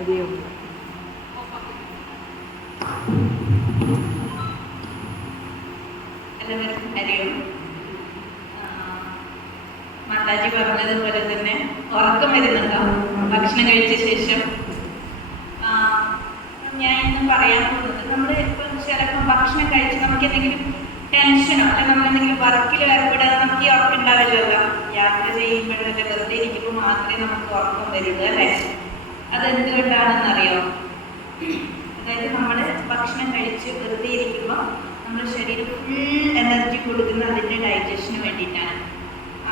ഹരിയും എല്ലാവർക്കും ഹരിയും. മാതാജി പറഞ്ഞതുപോലെ തന്നെ ഉറക്കം വരുന്നുണ്ടോ ഭക്ഷണം കഴിച്ച ശേഷം? ഞാൻ ഇന്ന് പറയാൻ പോകുന്നത്, നമ്മൾ ഇപ്പം ചിലപ്പോൾ ഭക്ഷണം കഴിച്ച് നമുക്ക് എന്തെങ്കിലും ടെൻഷനോ അല്ലെങ്കിൽ നമ്മളെന്തെങ്കിലും വർക്കിൽ ഏർപ്പെടാതെ നമുക്ക് ഈ ഉറക്കം ഉണ്ടാവില്ലല്ലോ. യാത്ര ചെയ്യുമ്പോഴല്ലേ, വെറുതെ ഇരിക്കുമ്പോൾ മാത്രമേ നമുക്ക് ഉറക്കം വരുള്ളൂ അല്ലേ? അതെന്തുകൊണ്ടാണെന്നറിയോ? അതായത് നമ്മൾ ഭക്ഷണം കഴിച്ച് വെറുതെ ഇരിക്കുമ്പോൾ നമ്മുടെ ശരീരം ഫുൾ എനർജി കൊടുക്കുന്നത് അതിൻ്റെ ഡൈജഷന് വേണ്ടിയിട്ടാണ്.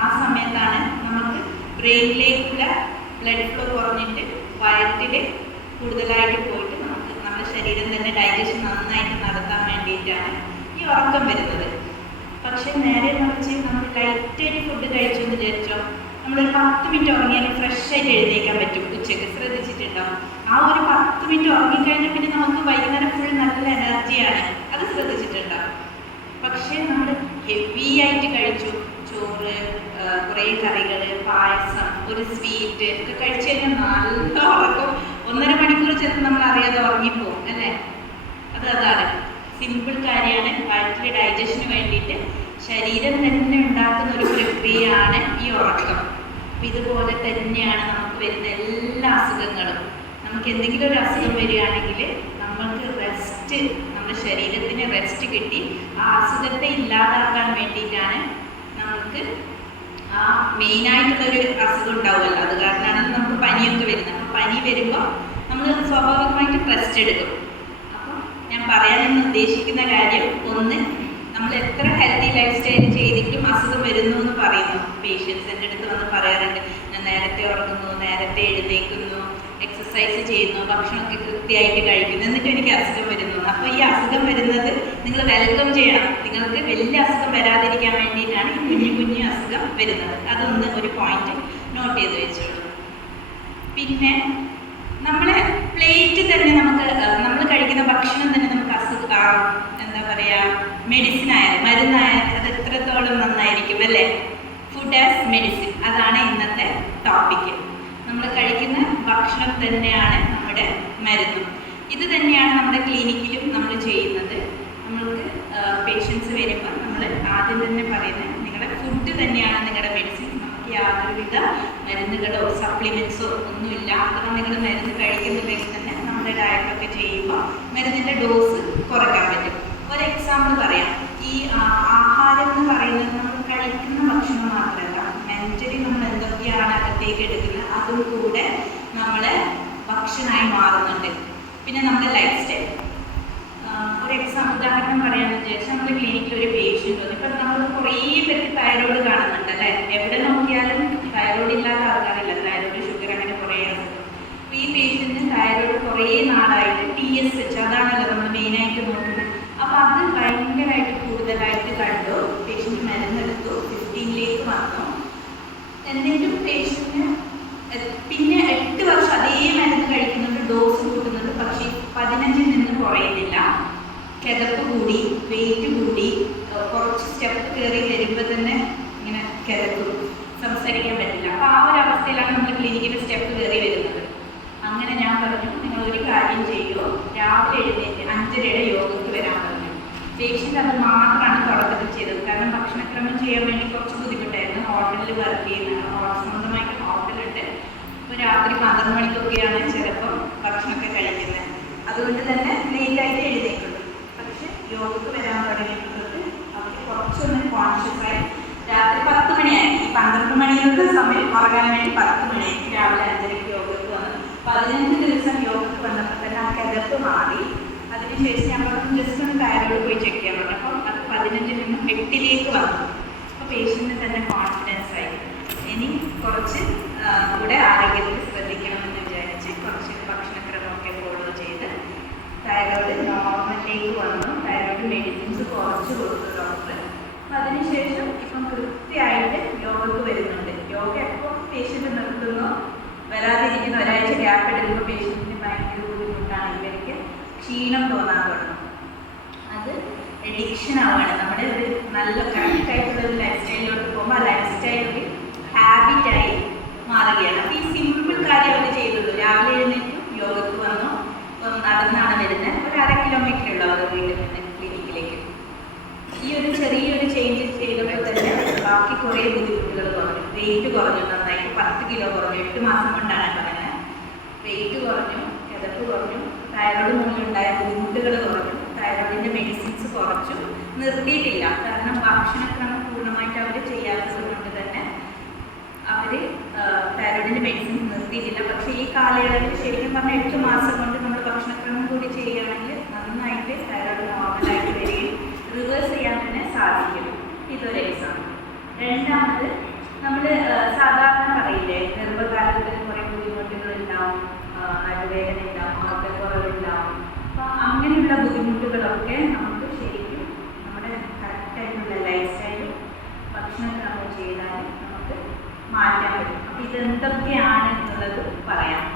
ആ സമയത്താണ് നമുക്ക് ബ്രെയിനിലേക്കുള്ള ബ്ലഡ് ഫ്ലോ കുറഞ്ഞിട്ട് വയറ്റിൽ കൂടുതലായിട്ട് പോയിട്ട് നമുക്ക് നമ്മുടെ ശരീരം തന്നെ ഡൈജഷൻ നന്നായിട്ട് നടത്താൻ വേണ്ടിയിട്ടാണ് ഈ ഉറക്കം വരുന്നത്. പക്ഷെ നേരെ മറിച്ച് നമ്മൾ ലൈറ്റായിട്ട് ഫുഡ് കഴിച്ചു എന്ന് വിചാരിച്ചോ, നമ്മളൊരു 10 മിനിറ്റ് ഉറങ്ങിയാൽ ഫ്രഷ് ആയിട്ട് എഴുന്നേക്കാൻ പറ്റും. ഉച്ചയ്ക്ക് ശ്രദ്ധിച്ചിട്ടുണ്ടാവും. ആ ഒരു 10 മിനിറ്റ് ഉറങ്ങിക്കഴിഞ്ഞാൽ പിന്നെ നമുക്ക് വൈകുന്നേരം ഫുൾ നല്ല എനർജിയാണ്. അത് ശ്രദ്ധിച്ചിട്ടുണ്ടാവും. പക്ഷേ നമ്മൾ ഹെവി ആയിട്ട് കഴിച്ചു, ചോറ്, കുറേ കറികൾ, പായസം, ഒരു സ്വീറ്റ് ഒക്കെ കഴിച്ചു കഴിഞ്ഞാൽ നല്ല ഉറക്കം 1.5 മണിക്കൂർ ചിലപ്പോൾ നമ്മൾ അറിയാതെ ഉറങ്ങിപ്പോകും അല്ലേ? അതാണ് സിമ്പിൾ കാര്യമാണ്. വയറ്റിലെ ഡൈജഷന് വേണ്ടിയിട്ട് ശരീരം തന്നെ ഉണ്ടാക്കുന്ന ഒരു പ്രക്രിയയാണ് ഈ ഉറക്കം. അപ്പം ഇതുപോലെ തന്നെയാണ് നമുക്ക് വരുന്ന എല്ലാ അസുഖങ്ങളും. നമുക്ക് എന്തെങ്കിലും ഒരു അസുഖം വരികയാണെങ്കിൽ നമ്മൾക്ക് റെസ്റ്റ്, നമ്മുടെ ശരീരത്തിന് റെസ്റ്റ് കിട്ടി ആ അസുഖത്തെ ഇല്ലാതാക്കാൻ വേണ്ടിയിട്ടാണ് നമുക്ക് ആ മെയിനായിട്ടുള്ളൊരു അസുഖം ഉണ്ടാവുമല്ലോ. അത് കാരണമാണ് നമുക്ക് പനിയൊക്കെ വരുന്നത്. അപ്പോൾ പനി വരുമ്പോൾ നമ്മൾ സ്വാഭാവികമായിട്ട് റെസ്റ്റ് എടുക്കും. അപ്പം ഞാൻ പറയാനെന്ന് ഉദ്ദേശിക്കുന്ന കാര്യം, ഒന്ന്, നമ്മൾ എത്ര ഹെൽത്തി ലൈഫ് സ്റ്റൈൽ ചെയ്തിട്ടും അസുഖം വരുന്നു എന്ന് പറയുന്നു. പേഷ്യൻസ് എൻ്റെ അടുത്ത് വന്ന് പറയാറുണ്ട്, ഞാൻ നേരത്തെ ഉറങ്ങുന്നു, നേരത്തെ എഴുന്നേൽക്കുന്നു, എക്സസൈസ് ചെയ്യുന്നു, ഭക്ഷണമൊക്കെ കൃത്യമായിട്ട് കഴിക്കുന്നു, എന്നിട്ട് എനിക്ക് അസുഖം വരുന്നു. അപ്പോൾ ഈ അസുഖം വരുന്നത് നിങ്ങൾ വെൽക്കം ചെയ്യണം. നിങ്ങൾക്ക് വലിയ അസുഖം വരാതിരിക്കാൻ വേണ്ടിയിട്ടാണ് ഈ കുഞ്ഞു കുഞ്ഞു അസുഖം വരുന്നത്. അതൊന്ന് ഒരു പോയിന്റ് നോട്ട് ചെയ്ത് വെച്ചോളൂ. പിന്നെ നമ്മളെ പ്ലേറ്റ് തന്നെ നമുക്ക്, നമ്മൾ കഴിക്കുന്ന ഭക്ഷണം തന്നെ നമുക്ക് എന്താ പറയുക, മെഡിസിൻ ആയാലും മരുന്നായാലും അത് എത്രത്തോളം നന്നായിരിക്കും അല്ലേ? ഫുഡ് ആസ് മെഡിസിൻ, അതാണ് ഇന്നത്തെ ടോപ്പിക്ക്. നമ്മൾ കഴിക്കുന്ന ഭക്ഷണം തന്നെയാണ് നമ്മുടെ മരുന്നും. ഇത് തന്നെയാണ് നമ്മുടെ ക്ലിനിക്കിലും നമ്മൾ ചെയ്യുന്നത്. നമ്മൾക്ക് പേഷ്യൻസ് വരുമ്പോൾ നമ്മൾ ആദ്യം തന്നെ പറയുന്നത്, നിങ്ങളുടെ ഫുഡ് തന്നെയാണ് നിങ്ങളുടെ മെഡിസിൻ. നമുക്ക് യാതൊരുവിധ മരുന്നുകളോ സപ്ലിമെൻറ്റ്സോ ഒന്നുമില്ല. അഥവാ നിങ്ങൾ മരുന്ന് കഴിക്കുന്നുണ്ടെങ്കിൽ തന്നെ നമ്മുടെ ഡയറ്റൊക്കെ ചെയ്യുമ്പോൾ മരുന്നിൻ്റെ ഡോസ് കുറയ്ക്കാൻ പറ്റും. ഒരു എക്സാമ്പിൾ പറയാം. ഈ ആഹാരം എന്ന് പറയുന്നത് നമ്മൾ കഴിക്കുന്ന ഭക്ഷണം മാത്രമല്ല, മെൻ്റലി നമ്മൾ എന്തൊക്കെയാണ് അകത്തേക്ക് എടുക്കുന്നത് അതും കൂടെ നമ്മളെ ഭക്ഷണമായി മാറുന്നുണ്ട്. പിന്നെ നമ്മുടെ ലൈഫ് സ്റ്റൈൽ. ഒരു ഉദാഹരണം പറയാമെന്ന് വിചാരിച്ചാൽ, നമ്മുടെ ക്ലിനിക്കിൽ ഒരു പേഷ്യൻ്റ് വന്നു. ഇപ്പം നമ്മൾ കുറേ പേർക്ക് തൈറോയ്ഡ് കാണുന്നുണ്ട് അല്ലേ? എവിടെ നോക്കിയാലും തൈറോയ്ഡ് ഇല്ലാത്ത ആൾക്കാരില്ല. തൈറോയ്ഡ്, ഷുഗർ, അങ്ങനെ കുറേ അസുഖം. അപ്പോൾ ഈ പേഷ്യൻറ്റിന് തൈറോയ്ഡ് കുറേ നാളായിട്ട് TSH, അതാണല്ലോ നമ്മൾ മെയിനായിട്ട് നോക്കുന്നത്. അപ്പോൾ അത് ഭയങ്കരമായിട്ട് കൂടുതലായിട്ട് കണ്ടു. പേഷ്യൻ്റ് മരുന്നെടുത്തു, 15ലേക്ക് വന്നു. എന്തെങ്കിലും പേഷ്യൻറ്റിന് പിന്നെ 8 വർഷം അതേ മരുന്ന് കഴിക്കുന്നുണ്ട്, ഡോസ് കൂട്ടുന്നുണ്ട്, പക്ഷേ 15ൽ നിന്ന് കുറയുന്നില്ല. കിതപ്പ് കൂടി, വെയിറ്റ് കൂടി, കുറച്ച് സ്റ്റെപ്പ് കയറി വരുമ്പോൾ തന്നെ ഇങ്ങനെ കിതക്കും, സംസാരിക്കാൻ പറ്റില്ല. അപ്പോൾ ആ ഒരു അവസ്ഥയിലാണ് നമ്മൾ ക്ലിനിക്കിൽ സ്റ്റെപ്പ് കയറി വരുന്നത്. അങ്ങനെ ഞാൻ പറഞ്ഞു, നിങ്ങൾ ഒരു കാര്യം ചെയ്യുമോ, രാവിലെ എഴുന്നേറ്റ് 5:30 യോഗയ്ക്ക് വരാൻ പറഞ്ഞു. പേഷ്യൻ്റ് അത് മാത്രമാണ് തുടക്കത്തിൽ ചെയ്തത്. കാരണം ഭക്ഷണക്രമം ചെയ്യാൻ വേണ്ടി കുറച്ച് ബുദ്ധിമുട്ടായിരുന്നു. ഹോട്ടലിൽ വർക്ക് ചെയ്യുന്നതാണ്, സ്വന്തമായിട്ട് ഹോട്ടലുണ്ട്. അപ്പോൾ രാത്രി 12 മണിക്കൊക്കെയാണ് ചിലപ്പോൾ ഭക്ഷണമൊക്കെ കഴിക്കുന്നത്. അതുകൊണ്ട് തന്നെ ലേറ്റായിട്ട് എഴുന്നേക്കുള്ളൂ. പക്ഷെ യോഗയ്ക്ക് വരാൻ തുടങ്ങിയിട്ടുള്ളത് അവർ കുറച്ചൊന്ന് കോൺഷ്യസായി. രാത്രി 10 മണിയായി, ഈ 12 മണിയുടെ സമയം ഉറങ്ങാൻ വേണ്ടി 10 മണിയായി. രാവിലെ 5:30 യോഗയ്ക്ക് വന്നു. 15 ദിവസം യോഗയ്ക്ക് വന്നപ്പോൾ തന്നെ ആ കിതപ്പ് മാറി. അതിനുശേഷം ഞാൻ പറഞ്ഞു, ജസ്റ്റ് ഒന്ന് തൈറോയ്ഡ് പോയി ചെക്ക് ചെയ്യാൻ പറഞ്ഞു. അപ്പം അത് 15ൽ നിന്നും 8ലേക്ക് വന്നു. അപ്പോൾ പേഷ്യൻറ്റിന് തന്നെ കോൺഫിഡൻസ് ആയി. ഇനി കുറച്ച് കൂടെ ആരോഗ്യത്തിൽ ശ്രദ്ധിക്കണമെന്ന് വിചാരിച്ച് കുറച്ച് ഭക്ഷണക്രമമൊക്കെ ഫോളോ ചെയ്ത് തൈറോയ്ഡ് നോർമലിലേക്ക് വന്നു. തൈറോയ്ഡ് മെഡിസിൻസ് കുറച്ച് കൊടുത്തു ഡോക്ടർ. അതിനുശേഷം ഇപ്പം കൃത്യമായിട്ട് യോഗയ്ക്ക് വരുന്നുണ്ട്. യോഗ എപ്പോൾ പേഷ്യൻ്റ് നിർത്തുന്നു, വരാതിരിക്കുന്ന ഒരാഴ്ച ഗ്യാപ്പ് എടുക്കുമ്പോൾ പേഷ്യൻറ്റിന് ഭയങ്കര ബുദ്ധിമുട്ടാണ്. ഇവർക്ക് ക്ഷീണം തോന്നാൻ തുടങ്ങും. അത് എഡിക്ഷൻ ആവുകയാണ്. നമ്മുടെ ഒരു നല്ല കറക്റ്റായിട്ടുള്ള ഒരു ലൈഫ് സ്റ്റൈലിലോട്ട് പോകുമ്പോൾ ആ ലൈഫ് സ്റ്റൈൽ ഒരു ഹാബിറ്റായി മാറുകയാണ്. അപ്പോൾ ഈ സിമ്പിൾ കാര്യം അവർ ചെയ്തുള്ളൂ. രാവിലെ എഴുന്നേറ്റ് യോഗ ബാക്കി കുറേ ബുദ്ധിമുട്ടുകൾ കുറഞ്ഞു. വെയിറ്റ് കുറഞ്ഞു നന്നായിട്ട്, 10 കിലോ കുറഞ്ഞു. 8 മാസം കൊണ്ടാണ് പറയുന്നത്. വെയിറ്റ് കുറഞ്ഞു, കിതപ്പ് കുറഞ്ഞു, തൈറോയ്ഡ് മൂലമുണ്ടായ ബുദ്ധിമുട്ടുകൾ കുറഞ്ഞു, തൈറോയിഡിൻ്റെ മെഡിസിൻസ് കുറച്ചു. നിർത്തിയിട്ടില്ല, കാരണം ഭക്ഷണക്രമം പൂർണ്ണമായിട്ട് അവർ ചെയ്യാത്തത് കൊണ്ട് തന്നെ അവർ തൈറോയിഡിൻ്റെ മെഡിസിൻസ് നിർത്തിയിട്ടില്ല. പക്ഷേ ഈ കാലയളവിൽ ശരിക്കും പറഞ്ഞാൽ 8 മാസം കൊണ്ട് നമ്മൾ ഭക്ഷണക്രമം കൂടി ചെയ്യുകയാണെങ്കിൽ നന്നായിട്ട് തൈറോയിഡ് നോർമലായിട്ട് വരികയും റിവേഴ്സ് ചെയ്യാൻ തന്നെ സാധിക്കും. ഇതൊരു എക്സാമ്പിൾ. രണ്ടാമത്, നമ്മൾ സാധാരണ പറയില്ലേ, ഗർഭകാലത്ത് കുറേ ബുദ്ധിമുട്ടുകൾ ഉണ്ടാവും, നടുവേദന ഉണ്ടാവും, ഉറക്കക്കുറവുണ്ടാവും. അപ്പോൾ അങ്ങനെയുള്ള ബുദ്ധിമുട്ടുകളൊക്കെ നമുക്ക് ശരിക്കും നമ്മുടെ കറക്റ്റായിട്ടുള്ള ലൈഫ് സ്റ്റൈലും ഭക്ഷണക്രമവും ചെയ്താൽ നമുക്ക് മാറ്റാൻ പറ്റും. അപ്പോൾ ഇതെന്തൊക്കെയാണ് എന്നുള്ളത് പറയാം.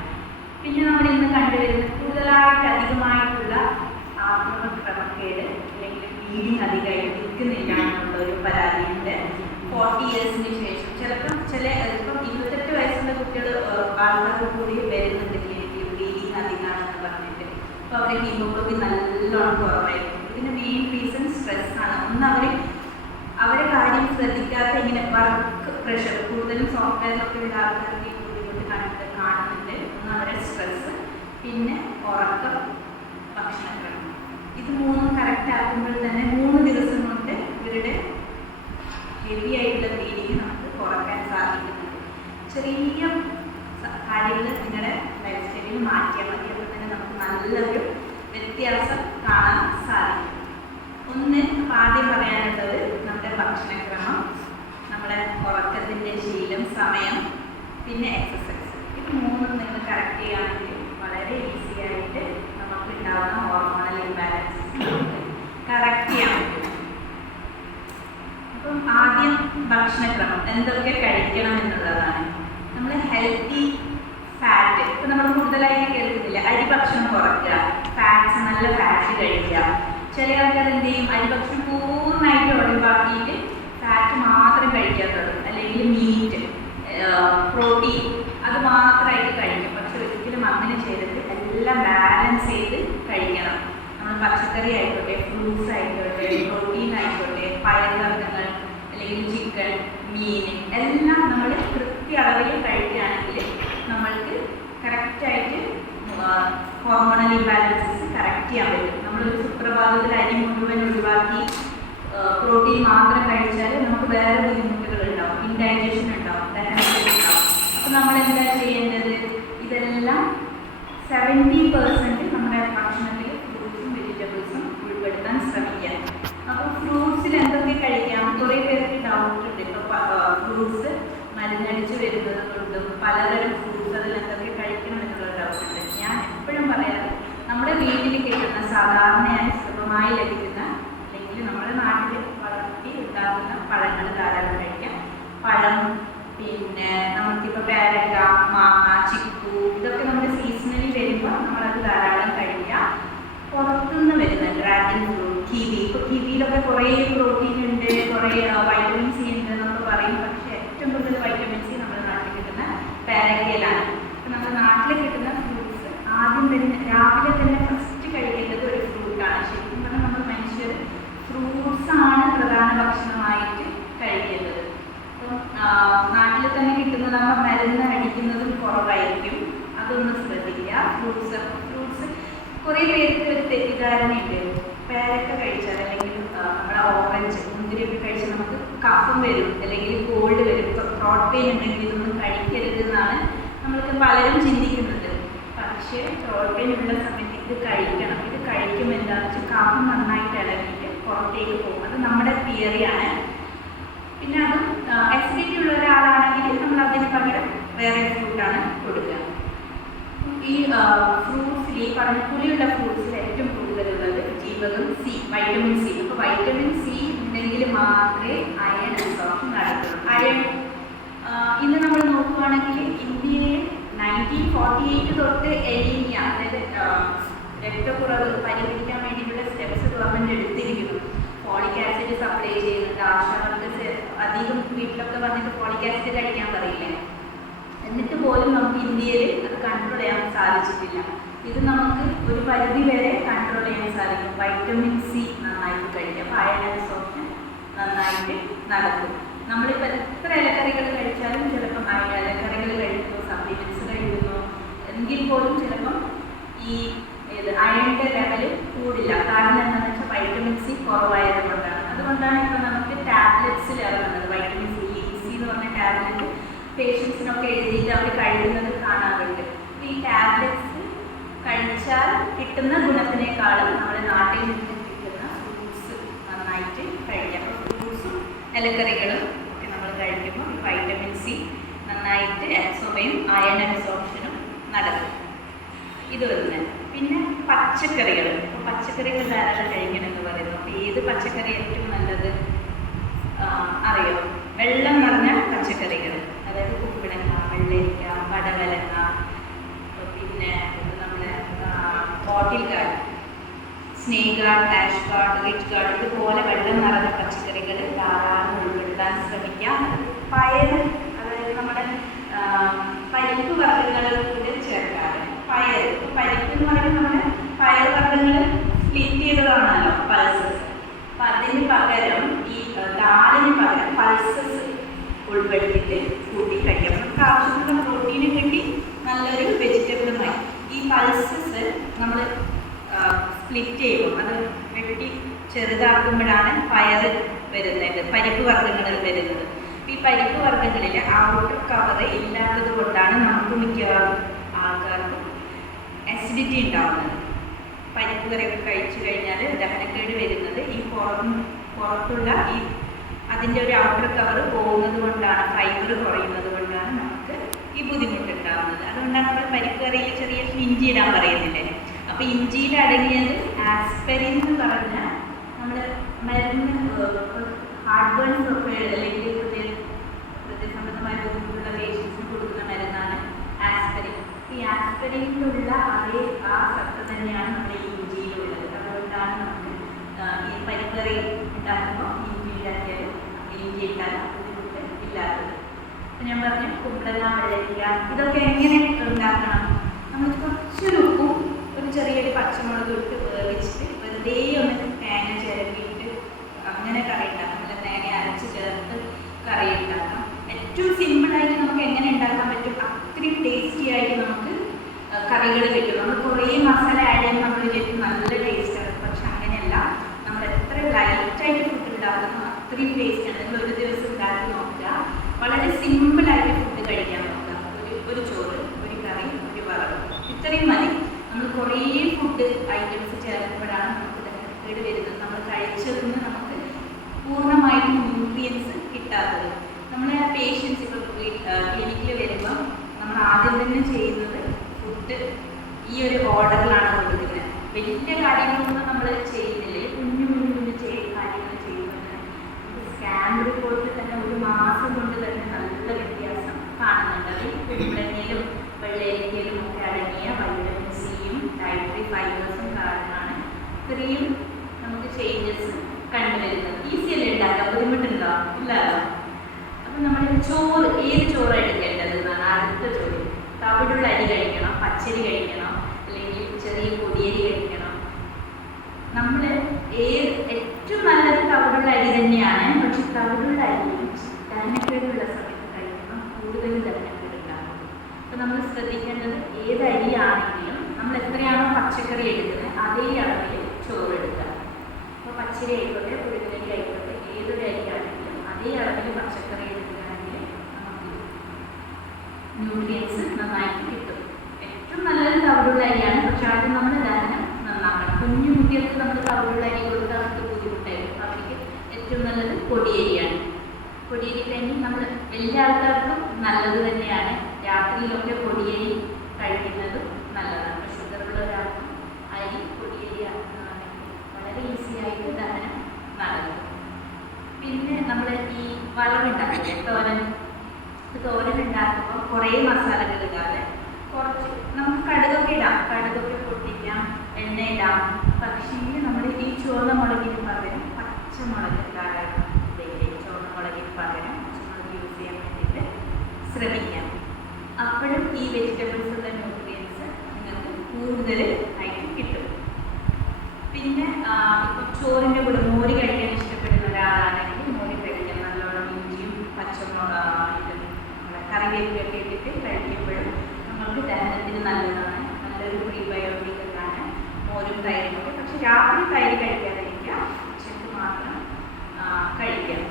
പിന്നെ നമ്മൾ ഇന്ന് കണ്ടുവരുന്ന കൂടുതലായിട്ട് അധികമായിട്ടുള്ള ആർത്തവക്രമക്കേട് അല്ലെങ്കിൽ ബ്ലീഡിങ് അധികമായിട്ട് നിൽക്കുന്നില്ല എന്നുള്ളൊരു പരാതിയുണ്ട്. 40 ഇയേഴ്സിന് ശേഷം ചിലപ്പം ഇപ്പം 28 വയസ്സുള്ള കുട്ടികൾ ആൾക്കാർക്ക് കൂടി വരുന്നുണ്ട് ക്ലിനിക്കിൽ, ബ്ലീഡിങ് അധികമാണെന്ന് പറഞ്ഞിട്ട്. അപ്പോൾ അവരെ ഹീമോഗ്ലോബിൻ നല്ലോണം കുറവായിരിക്കും. ഇതിന് മെയിൻ റീസൺ സ്ട്രെസ്സാണ്. ഒന്ന് അവരെ കാര്യം ശ്രദ്ധിക്കാത്ത ഇങ്ങനെ വർക്ക് പ്രഷർ, കൂടുതലും സോഫ്റ്റ്വെയറിലൊക്കെ ഉള്ള ആൾക്കാർക്ക് ഈ ബുദ്ധിമുട്ട് കാണുന്നുണ്ട്. ഒന്ന് അവരുടെ സ്ട്രെസ്സ്, പിന്നെ ഉറക്കം, ഭക്ഷണക്രമം. ഇത് മൂന്നും കറക്റ്റ് ആക്കുമ്പോൾ തന്നെ 3 ദിവസം കൊണ്ട് ഇവരുടെ ഹെവി ആയിട്ടുള്ള ബ്ലീഡിങ് നമുക്ക് കുറയ്ക്കാൻ സാധിക്കുന്നുണ്ട്. ചെറിയ കാര്യങ്ങൾ നിങ്ങളുടെ ലൈഫ് സ്റ്റൈലിൽ മാറ്റിയാൽ മതി. അപ്പോൾ തന്നെ നമുക്ക് നല്ലൊരു വ്യത്യാസം കാണാൻ സാധിക്കും. ഒന്ന്, ആദ്യം പറയാനുള്ളത് നമ്മുടെ ഭക്ഷണക്രമം, നമ്മുടെ ഉറക്കത്തിൻ്റെ ശീലം, സമയം, പിന്നെ എക്സസൈസ്. ഇത് മൂന്നും നിങ്ങൾ കറക്റ്റ് ചെയ്യുകയാണെങ്കിൽ വളരെ ഈസി ആയിട്ട് നമുക്ക് ഉണ്ടാകുന്ന ഹോർമോണൽ ഇംബാലൻസസ് കറക്റ്റ് ചെയ്യാൻ പറ്റും. അപ്പം ആദ്യം ഭക്ഷണക്രമം എന്തൊക്കെ കഴിക്കണം എന്നുള്ളതാണ്. നമ്മൾ ഹെൽത്തി ഫാറ്റ്, ഇപ്പം നമ്മൾ കൂടുതലായിട്ട് കേൾക്കുന്നില്ല, അരി ഭക്ഷണം കുറയ്ക്കുക, ഫാറ്റ്സ്, നല്ല ഫാറ്റ് കഴിക്കുക. ചില ആൾക്കാർ എന്ത് ചെയ്യും, അരി ഭക്ഷണം പൂർണ്ണമായിട്ട് ഒഴിവാക്കിയിട്ട് ഫാറ്റ് മാത്രം കഴിക്കാത്തത്, അല്ലെങ്കിൽ മീറ്റ്, പ്രോട്ടീൻ അത് മാത്രമായിട്ട് കഴിക്കും. പക്ഷെ ഒരിക്കലും അങ്ങനെ ചെയ്തിട്ട് എല്ലാം ബാലൻസ് ചെയ്ത് കഴിക്കണം. നമ്മൾ പച്ചക്കറി ആയിക്കോട്ടെ, ഫ്രൂട്ട്സ് ആയിക്കോട്ടെ, പ്രോട്ടീൻ ആയിക്കോട്ടെ, പയർവർഗ്ഗങ്ങൾ അല്ലെങ്കിൽ ചിക്കൻ, മീൻ എല്ലാം നമ്മൾ കൃത്യ അളവിൽ കഴിക്കുകയാണെങ്കിൽ നമ്മൾക്ക് കറക്റ്റായിട്ട് ഹോർമോണൽ ഇംബാലൻസസ് കറക്റ്റ് ചെയ്യാൻ പറ്റും. നമ്മളൊരു സുപ്രഭാതത്തിൽ അരി മുഴുവൻ ഒഴിവാക്കി പ്രോട്ടീൻ മാത്രം കഴിച്ചാൽ നമുക്ക് വേറെ ബുദ്ധിമുട്ടുകൾ ഉണ്ടാവും, ഇൻഡൈജഷൻ ഉണ്ടാവും, ദഹനക്കേട് ഉണ്ടാവും. അപ്പോൾ നമ്മൾ എന്താ ചെയ്യേണ്ടത്, ഇതെല്ലാം 70% നമ്മുടെ ഭക്ഷണത്തിൽ ഫ്രൂട്ട്സും വെജിറ്റബിൾസും ഉൾപ്പെടുത്താൻ ശ്രമിക്കാം. അപ്പോൾ ഫ്രൂട്ട്സിൽ എന്തൊക്കെ കഴിക്കാം, കുറേ പേർക്ക് ഡൗട്ടുണ്ട്. ഇപ്പോൾ ഫ്രൂട്ട്സ് മരുന്നടിച്ച് വരുന്നത് കൊണ്ടും പലതരം ഫ്രൂട്ട്സ് അതിൽ എന്തൊക്കെ കഴിക്കണം എന്നുള്ള ഡൗട്ടുണ്ട്. ഞാൻ എപ്പോഴും പറയാറ്, നമ്മുടെ വീട്ടിൽ കിട്ടുന്ന സാധാരണയായി സുലഭമായി ലഭിക്കുന്ന അല്ലെങ്കിൽ നമ്മുടെ നാട്ടിൽ വളർത്തി ഉണ്ടാക്കുന്ന പഴങ്ങൾ ധാരാളം കഴിക്കാം. പഴം, പിന്നെ നമുക്കിപ്പോൾ പേരക്ക, മാങ്ങ, ചിക്കു, ഇതൊക്കെ നമ്മുടെ സീസണലി വരുമ്പോൾ നമ്മളത് ധാരാളം കഴിക്കാം. പുറത്തുനിന്ന് വരുന്ന ഡ്രാഗൺ ഫ്രൂട്ട്, കിവി, ഇപ്പോൾ കിവിയിലൊക്കെ കുറേ പ്രോട്ടീൻ ഉണ്ട്, കുറേ വൈറ്റമിൻ സി ഉണ്ട് എന്നൊക്കെ പറയും. പക്ഷേ ഏറ്റവും കൂടുതൽ വൈറ്റമിൻ സി നമ്മുടെ നാട്ടിൽ കിട്ടുന്ന പേരക്കയിലാണ്. അപ്പോൾ നമ്മുടെ നാട്ടിൽ കിട്ടുന്ന ഫ്രൂട്ട്സ് ആദ്യം തന്നെ രാവിലെ തന്നെ ഫസ്റ്റ് കഴിക്കേണ്ടത് ഒരു ഫ്രൂട്ടാണ്. ശരിക്കും പറഞ്ഞാൽ നമ്മൾ മനുഷ്യർ ഫ്രൂട്ട്സാണ് പ്രധാന ഭക്ഷണമായിട്ട് കഴിക്കേണ്ടത്. അപ്പം നാട്ടിൽ തന്നെ കിട്ടുന്നതാകുമ്പോൾ മരുന്ന് അടിക്കുന്നതും കുറവായിരിക്കും, അതൊന്ന് ശ്രദ്ധിക്കുക. ഫ്രൂട്ട്സ് കുറേ പേർക്ക് ഒരു തെറ്റിദ്ധാരണയുണ്ട്, പേരക്ക കഴിച്ചാൽ അല്ലെങ്കിൽ നമ്മുടെ ഓറഞ്ച്, മുന്തിരിയൊക്കെ കഴിച്ചാൽ നമുക്ക് കഫം വരും അല്ലെങ്കിൽ കോൾഡ് വരും, ത്രോട്ട് പെയിൻ ഉണ്ടെങ്കിൽ ഇതൊന്നും കഴിക്കരുത് എന്നാണ് നമ്മൾക്ക് പലരും ചിന്തിക്കുന്നത്. പക്ഷേ ത്രോട്ട് പെയിൻ ഉള്ള സമയത്ത് ഇത് കഴിക്കണം. ഇത് കഴിക്കുമ്പോൾ എന്താണെന്ന് വെച്ചാൽ കഫം നന്നായിട്ട് ഇളകിയിട്ട് പുറത്തേക്ക് പോകും. അത് നമ്മുടെ തിയറിയാണ്. പിന്നെ അതും അസിഡിറ്റി ഉള്ള ഒരാളാണെങ്കിൽ നമ്മൾ അതിന് പകരം വേറെ ഫ്രൂട്ടാണ് കൊടുക്കുക. ഈ ഫ്രൂട്ട്സിൽ, ഈ പറഞ്ഞ പുളിയുള്ള ഫ്രൂട്ട്സിൽ ഏറ്റവും കൂടുതലുള്ളത് ജീവകം സി, വൈറ്റമിൻ സി. അപ്പോൾ വൈറ്റമിൻ സി ഉണ്ടെങ്കിൽ മാത്രമേ അയൺ അബ്സോർപ്ഷൻ നടക്കുള്ളൂ. അയൺ ഇന്ന് നമ്മൾ നോക്കുകയാണെങ്കിൽ ഇന്ത്യയിൽ 1948 തൊട്ട് എനീമിയ, അതായത് രക്തക്കുറവ് പരിഹരിക്കാൻ വേണ്ടിയിട്ടുള്ള സ്റ്റെപ്സ് ഗവൺമെൻറ് എടുത്തിരിക്കുന്നു. ഫോളിക് ആസിഡ് സപ്ലൈ ചെയ്യുന്നുണ്ട്. ആശാവർക്ക് അധികം വീട്ടിലൊക്കെ വന്നിട്ട് ഫോളിക് ആസിഡ് കഴിക്കാൻ പറയില്ലേ, എന്നിട്ട് പോലും നമുക്ക് ഇന്ത്യയിൽ അത് കൺട്രോൾ ചെയ്യാൻ സാധിച്ചിട്ടില്ല. ഇത് നമുക്ക് ഒരു പരിധി വരെ കൺട്രോൾ ചെയ്യാൻ സാധിക്കും. വൈറ്റമിൻ സി നന്നായിട്ട് കഴിക്കാം, അപ്പോൾ അയൺ അബ്സോർപ്ഷൻ നന്നായിട്ട് നടക്കും. നമ്മളിപ്പോൾ എത്ര ഇലക്കറികൾ കഴിച്ചാലും ചിലപ്പം ഇലക്കറികൾ കഴിക്കുന്നു, സപ്ലിമെൻറ്റ്സ് കഴിക്കുന്നു എങ്കിൽ പോലും ചിലപ്പം ഈ അയണിൻ്റെ ലെവൽ കൂടില്ല. കാരണം എന്താണെന്ന് വെച്ചാൽ വൈറ്റമിൻ സി കുറവായതുകൊണ്ടാണ്. അതുകൊണ്ടാണ് ഇപ്പോൾ നമുക്ക് ടാബ്ലറ്റ്സിൽ ഇറങ്ങുന്നത്. വൈറ്റമിൻ സി എന്ന് പറഞ്ഞ ടാബ്ലറ്റ് പേഷ്യൻസിനൊക്കെ എഴുതിയിട്ട് അവർ കഴിക്കുന്നത് കാണാറുണ്ട്. അപ്പോൾ ഈ ടാബ്ലറ്റ്സ് കഴിച്ചാൽ കിട്ടുന്ന ഗുണത്തിനേക്കാളും നമ്മുടെ നാട്ടിൽ നിന്ന് കിട്ടുന്ന ഫ്രൂട്ട്സ് നന്നായിട്ട് കഴിക്കാം. അപ്പോൾ ഫ്രൂട്ട്സും ഇലക്കറികളും ഒക്കെ നമ്മൾ കഴിക്കുമ്പോൾ ഈ വൈറ്റമിൻ സി നന്നായിട്ട് അബ്സോർബയും അയൺ അബ്സോർപ്ഷനും നടക്കും. ഇത് വരുന്നത്. പിന്നെ പച്ചക്കറികൾ. അപ്പോൾ പച്ചക്കറികൾ ധാരാളം കഴിക്കണമെന്ന് പറയുന്നു. അപ്പോൾ ഏത് പച്ചക്കറി ഏറ്റവും നല്ലത് അറിയോ? വെള്ളം നിറഞ്ഞ പച്ചക്കറികൾ, അതായത് കുമ്പളങ്ങ, വെള്ളരിക്ക, പടവലങ്ങ, പിന്നെ നമ്മുടെ bottle gourd, snake gourd, ash gourd, ridge gourd, ഇതുപോലെ വെള്ളം നിറഞ്ഞ പച്ചക്കറികൾ ധാരാളം ഉൾപ്പെടുത്താൻ ശ്രമിക്കാം. പയർ, അതായത് നമ്മുടെ പരിപ്പ് വർഗ്ഗങ്ങൾ കൂടെ ചേർക്കാറ്. പരിപ്പ് എന്ന് പറയുമ്പോൾ നമ്മുടെ പയർ വർഗ്ഗങ്ങൾ സ്പ്ലിറ്റ് ചെയ്തതാണല്ലോ പൾസസ്. അപ്പം അതിന് പകരം ഈ ദാലിന് പകരം പൾസസ് ഉൾപ്പെടുത്തിയിട്ട് കൂട്ടി കഴിക്കാം. നമുക്ക് ആവശ്യമുള്ള പ്രോട്ടീന് കിട്ടി, നല്ലൊരു വെജിറ്റബിളുമായി. ഈ പൾസസ് നമ്മൾ സ്പ്ലിറ്റ് ചെയ്യുമ്പോൾ അത് വെട്ടി ചെറുതാക്കുമ്പോഴാണ് പയർ വരുന്നത്, പരിപ്പ് വർഗ്ഗങ്ങൾ വരുന്നത്. ഈ പരിപ്പ് വർഗ്ഗങ്ങളിൽ ഔട്ടർ കവർ ഇല്ലാത്തത് കൊണ്ടാണ് നമുക്ക് മിക്കവാറും ആൾക്കാർക്ക് അസിഡിറ്റി ഉണ്ടാവുന്നത്. പരിപ്പ് കറിയൊക്കെ കഴിച്ചു കഴിഞ്ഞാൽ ദഹനക്കേട് വരുന്നത് ഈ പുറത്തുള്ള ഈ അതിൻ്റെ ഒരു ഔട്ടർ കവർ പോകുന്നത് കൊണ്ടാണ്, ഫൈബർ കുറയുന്നത് കൊണ്ടാണ് നമുക്ക് ഈ ബുദ്ധിമുട്ടുണ്ടാകുന്നത്. അതുകൊണ്ടാണ് നമ്മൾ പരിപ്പ് കറിയിൽ ചെറിയ ഇഞ്ചി ഇടാൻ പറയുന്നില്ലേ. അപ്പോൾ ഇഞ്ചിയിൽ അടങ്ങിയത് ആസ്പെരിൻ എന്ന് പറഞ്ഞാൽ നമ്മൾ മരുന്ന് ഹാർട്ട് ബേൺസ് ഒക്കെ അല്ലെങ്കിൽ ഹൃദയസംബന്ധമായ ബുദ്ധിമുട്ടുള്ള പേഷ്യൻസിന് കൊടുക്കുന്ന മരുന്നാണ് ആസ്പെരിൻ. ഈ ആസ്പെരിനിലുള്ള അതേ ആ സത്ത് തന്നെയാണ് നമ്മുടെ ഇഞ്ചിയിലുള്ളത്. അതുകൊണ്ടാണ് നമുക്ക് ഈ പരിക്കറി ഉണ്ടാക്കുമ്പോൾ ഇഞ്ചി ഇട്ടാലും ബുദ്ധിമുട്ട് ഇല്ലാത്തത്. അപ്പം ഞാൻ പറഞ്ഞു കുമ്പളങ്ങ, വെള്ളരിക്ക ഇതൊക്കെ എങ്ങനെ ഉണ്ടാക്കണം? നമ്മൾ കുറച്ചൊരു ഉപ്പും ഒരു ചെറിയൊരു പച്ചമുളക് ഇട്ട് വേവിച്ചിട്ട് വെറുതെ ഒന്ന് തേങ്ങ ചിരകിയിട്ട് അങ്ങനെ കറി ഉണ്ടാക്കാം. നല്ല തേങ്ങ അരച്ച് ചേർത്ത് കറി ഉണ്ടാക്കാം. ഏറ്റവും സിമ്പിളായിട്ട് നമുക്ക് എങ്ങനെ ഉണ്ടാക്കാൻ പറ്റും, അത്രയും ടേസ്റ്റി ആയിട്ട് നമുക്ക് കറികൾ കിട്ടും. നമ്മൾ കുറേ മസാല ആഡ് ചെയ്യുമ്പോൾ നമ്മൾ വിചാരിക്കും നല്ല ടേസ്റ്റാണ്. പക്ഷെ അങ്ങനെയല്ല, നമ്മൾ എത്ര ലൈറ്റായിട്ട് ഫുഡ് ഉണ്ടാക്കുന്നു അത്രയും ടേസ്റ്റാണ്. നിങ്ങൾ ഒരു ദിവസം ഉണ്ടാക്കി നോക്കുക, വളരെ സിമ്പിളായിട്ട് ഫുഡ് കഴിക്കാൻ നോക്കുക. ഒരു ചോറ്, ഒരു കറി, ഒരു വറവ്, ഇത്രയും മതി. നമ്മൾ കുറേ ഫുഡ് ഐറ്റംസ് ചേർക്കുമ്പോഴാണ് നമുക്ക് ദഹനക്കേട് വരുന്നത്. നമ്മൾ കഴിച്ചതിന് നമുക്ക് പൂർണ്ണമായിട്ടും ന്യൂട്രിയൻസ് കിട്ടാത്തത്. നമ്മളെ പേഷ്യൻസ് ഇപ്പോൾ ക്ലിനിക്കിൽ വരുമ്പോൾ നമ്മൾ ആദ്യം തന്നെ ചെയ്യുന്നത് ഫുഡ് ഈ ഒരു ഓർഡറിലാണ് കൊടുക്കുന്നത്. വലിയ കാര്യങ്ങളൊന്നും നമ്മൾ ചെയ്യുന്നില്ല, കുഞ്ഞു കാര്യങ്ങൾ ചെയ്യുന്നത്. സ്കാൻ റിപ്പോർട്ടിൽ തന്നെ ഒരു മാസം കൊണ്ട് തന്നെ നല്ല വ്യത്യാസം കാണുന്നുണ്ട്. കുമ്പളങ്ങയിലും വെള്ളരിക്കയിലും ഒക്കെ അടങ്ങിയ വൈറ്റമിൻ സിയും ഡയറ്ററി ഫൈബേഴ്സും കാരണമാണ് ഇത്രയും നമുക്ക് ചേഞ്ചസ് കണ്ടുവരുന്നത്. ഈസിയല്ലേ ഉണ്ടാക്കാം? ബുദ്ധിമുട്ടുണ്ടോ? ഇല്ലല്ലോ. അപ്പം നമ്മൾ ചോറ്, ഏത് ചോറ് എടുക്കേണ്ടത് എന്നാണ് അടുത്ത ചോദ്യം. തവിടുള്ള അരി കഴിക്കണം, പച്ചരി കഴിക്കണം, അല്ലെങ്കിൽ ചെറിയ പൊടിയരി കഴിക്കണം. നമ്മൾ ഏറ്റവും നല്ലത് തവിടുള്ള അരി തന്നെയാണ്. പക്ഷെ തവിടുള്ള അരിയും ദഹനക്കേടുള്ള സമയത്ത് കഴിക്കുമ്പോൾ കൂടുതൽ ദഹനക്കേട് ഉണ്ടാകും. അപ്പോൾ നമ്മൾ ശ്രദ്ധിക്കേണ്ടത് ഏത് അരിയാണെങ്കിലും നമ്മൾ എത്രയാണോ പച്ചക്കറി എടുക്കുന്നത് അതേ അളവിൽ ചോറ് എടുക്കുക. അപ്പോൾ പച്ചരി ആയിക്കോട്ടെ, പുഴുങ്ങലരി ആയിക്കോട്ടെ, ഏതൊരു അരിയാണെങ്കിലും അതേ അളവിൽ പച്ചക്കറി എടുക്കുകയാണെങ്കിൽ നമുക്ക് ന്യൂട്രിയൻസ് നന്നായിട്ട് കിട്ടും. ഏറ്റവും നല്ലത് തവിടുള്ള അരിയാണ്. പക്ഷെ ആദ്യം നമ്മൾ ദഹനം നന്നാക്കണം. കുഞ്ഞു കുട്ടികൾക്ക് നമ്മൾ തവിടുള്ള അരി കൊടുത്താൽ അവർക്ക് ബുദ്ധിമുട്ടായിരിക്കും. അവർക്ക് ഏറ്റവും നല്ലത് പൊടിയരിയാണ്. പൊടിയരി തന്നെ നമ്മൾ എല്ലാ ആൾക്കാർക്കും നല്ലത് തന്നെയാണ്. രാത്രിയിലൊക്കെ പൊടിയരി കഴിക്കുന്നതും നല്ലതാണ്. ഷുഗറുള്ള ഒരാൾക്കും അരി പൊടിയരി ആക്കുന്നതാണെങ്കിൽ വളരെ ഈസി ആയിട്ട് ദഹനം നടക്കും. പിന്നെ നമ്മൾ ഈ വറവുണ്ടാക്കില്ലേ, തോരൻ ഉണ്ടാക്കുമ്പോൾ കുറേ മസാലകൾ ഇടാതെ കുറച്ച് നമുക്ക് കടുകൊക്കെ ഇടാം, കടുകൊക്കെ പൊട്ടിക്കാം, എണ്ണ ഇടാം. പക്ഷേ നമ്മൾ ഈ ചുവന്ന മുളകിന് പകരം പച്ചമുളക് ധാരാളം ഉപയോഗിക്കാം. ചുവന്ന മുളകിന് പകരം പച്ചമുളക് യൂസ് ചെയ്യാൻ വേണ്ടിയിട്ട് ശ്രമിക്കാം. അപ്പോഴും ഈ വെജിറ്റബിൾസുള്ള ന്യൂട്രിയൻസ് നിങ്ങൾക്ക് കൂടുതൽ ആയിട്ട് കിട്ടും. പിന്നെ ഇപ്പം ചോറിൻ്റെ കൂടെ മോര് കഴിക്കാൻ ഇഷ്ടപ്പെടുന്ന ഒരാളാണെങ്കിൽ മോര് കഴിക്കാം. നല്ലോണം ഇഞ്ചിയും കറിവേപ്പിലൊക്കെ ഇട്ടിട്ട് കഴിക്കുമ്പോഴും നമുക്ക് ദഹനത്തിന് നല്ലതാണ്. നല്ലൊരു പ്രീബയോട്ടിക് ആണ് മോരും തൈരും ഒക്കെ. പക്ഷെ രാത്രി തൈര് കഴിക്കാതിരിക്കുക, ഉച്ചയ്ക്ക് മാത്രം കഴിക്കാം.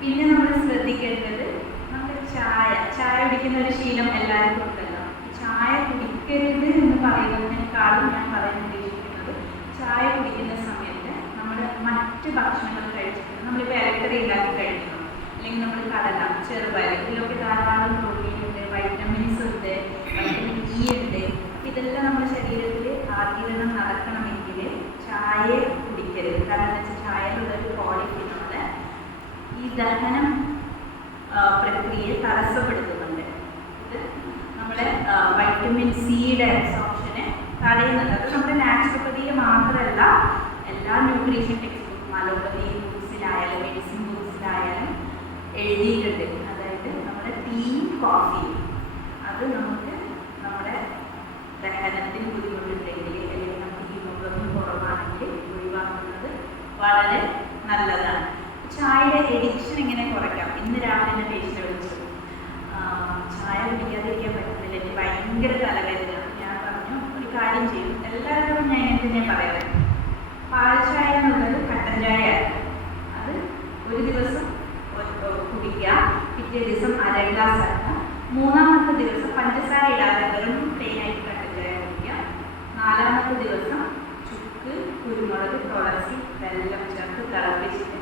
പിന്നെ നമ്മൾ ശ്രദ്ധിക്കേണ്ടത് നമ്മുടെ ചായ കുടിക്കുന്ന ഒരു ശീലം എല്ലാവർക്കും ഉണ്ടല്ലോ. ചായ കുടിക്കരുത് എന്ന് പറയുന്നതിനേക്കാളും ഞാൻ പറയാൻ ഉദ്ദേശിക്കുന്നത് ചായ കുടിക്കുന്ന സമയത്ത് നമ്മൾ മറ്റ് ഭക്ഷണങ്ങൾ കഴിച്ചിട്ട് നമ്മളിപ്പോൾ ഇലക്കറി ഉണ്ടാക്കി കഴിക്കുന്നു, അല്ലെങ്കിൽ നമ്മൾ കടല, ചെറുപയർ, ഇതിലൊക്കെ ധാരാളം പ്രോട്ടീൻ ഉണ്ട്, വൈറ്റമിൻസ് ഉണ്ട്, വൈറ്റമിൻ ഇ ഉണ്ട്. അപ്പം ഇതെല്ലാം നമ്മുടെ ശരീരത്തിൽ ആഗിരണം നടക്കണമെങ്കിൽ ചായ കുടിക്കരുത്. കാരണം എന്താ വെച്ചാൽ ചായയിലുള്ളൊരു പോളിഫിനോള് ഈ ദഹനം പ്രക്രിയയെ തടസ്സപ്പെടുത്തുന്നുണ്ട്. ഇത് നമ്മുടെ വൈറ്റമിൻ സിയുടെ അബ്സോർപ്ഷനെ തടയുന്നുണ്ട്. അത് നമ്മുടെ നാച്ചുറോപ്പതിയിൽ മാത്രമല്ല, എല്ലാ ന്യൂട്രീഷൻ ടെക്സ്റ്റ് ബുക്കും അലോപ്പതി ബുക്സിലായാലും മെഡിസിൻ ബുക്സിലായാലും എഴുതിയിട്ടുണ്ട്. അതായത് നമ്മുടെ ടീയും കോഫിയും അത് നമുക്ക് നമ്മുടെ ദഹനത്തിന് ബുദ്ധിമുട്ടുണ്ടെങ്കിൽ, അല്ലെങ്കിൽ നമുക്ക് ഹീമോഗ്ലോബിൻ കുറവാണെങ്കിൽ ഒഴിവാക്കുന്നത് വളരെ നല്ലതാണ്. ചായയുടെ എഡിക്ഷൻ എങ്ങനെ കുറയ്ക്കാം? ഇന്ന് രാവിലെ എൻ്റെ പേഷ്യൻ്റ് വിളിച്ചു, ചായ കുടിക്കാതിരിക്കാൻ പറ്റുന്നില്ല, എനിക്ക് ഭയങ്കര തലവേദന. ഞാൻ പറഞ്ഞു ഒരു കാര്യം ചെയ്യും, എല്ലാവരോടും ഞാൻ ഇങ്ങനെ തന്നെ പറയാറ്, പാൽ ചായ എന്നുള്ളത് കട്ടൻ ചായയാണ്. അത് ഒരു ദിവസം കുടിക്കുക, പിറ്റേ ദിവസം അര ഗ്ലാസ് ആക്കുക, മൂന്നാമത്തെ ദിവസം പഞ്ചസാര ഇടാതെ വെറും പ്ലെയിനായിട്ട് കട്ടൻ ചായ കുടിക്കുക, നാലാമത്തെ ദിവസം ചുക്ക്, കുരുമുളക്, തുളസി, വെള്ളം ചേർത്ത് തിളപ്പിച്ചിട്ട്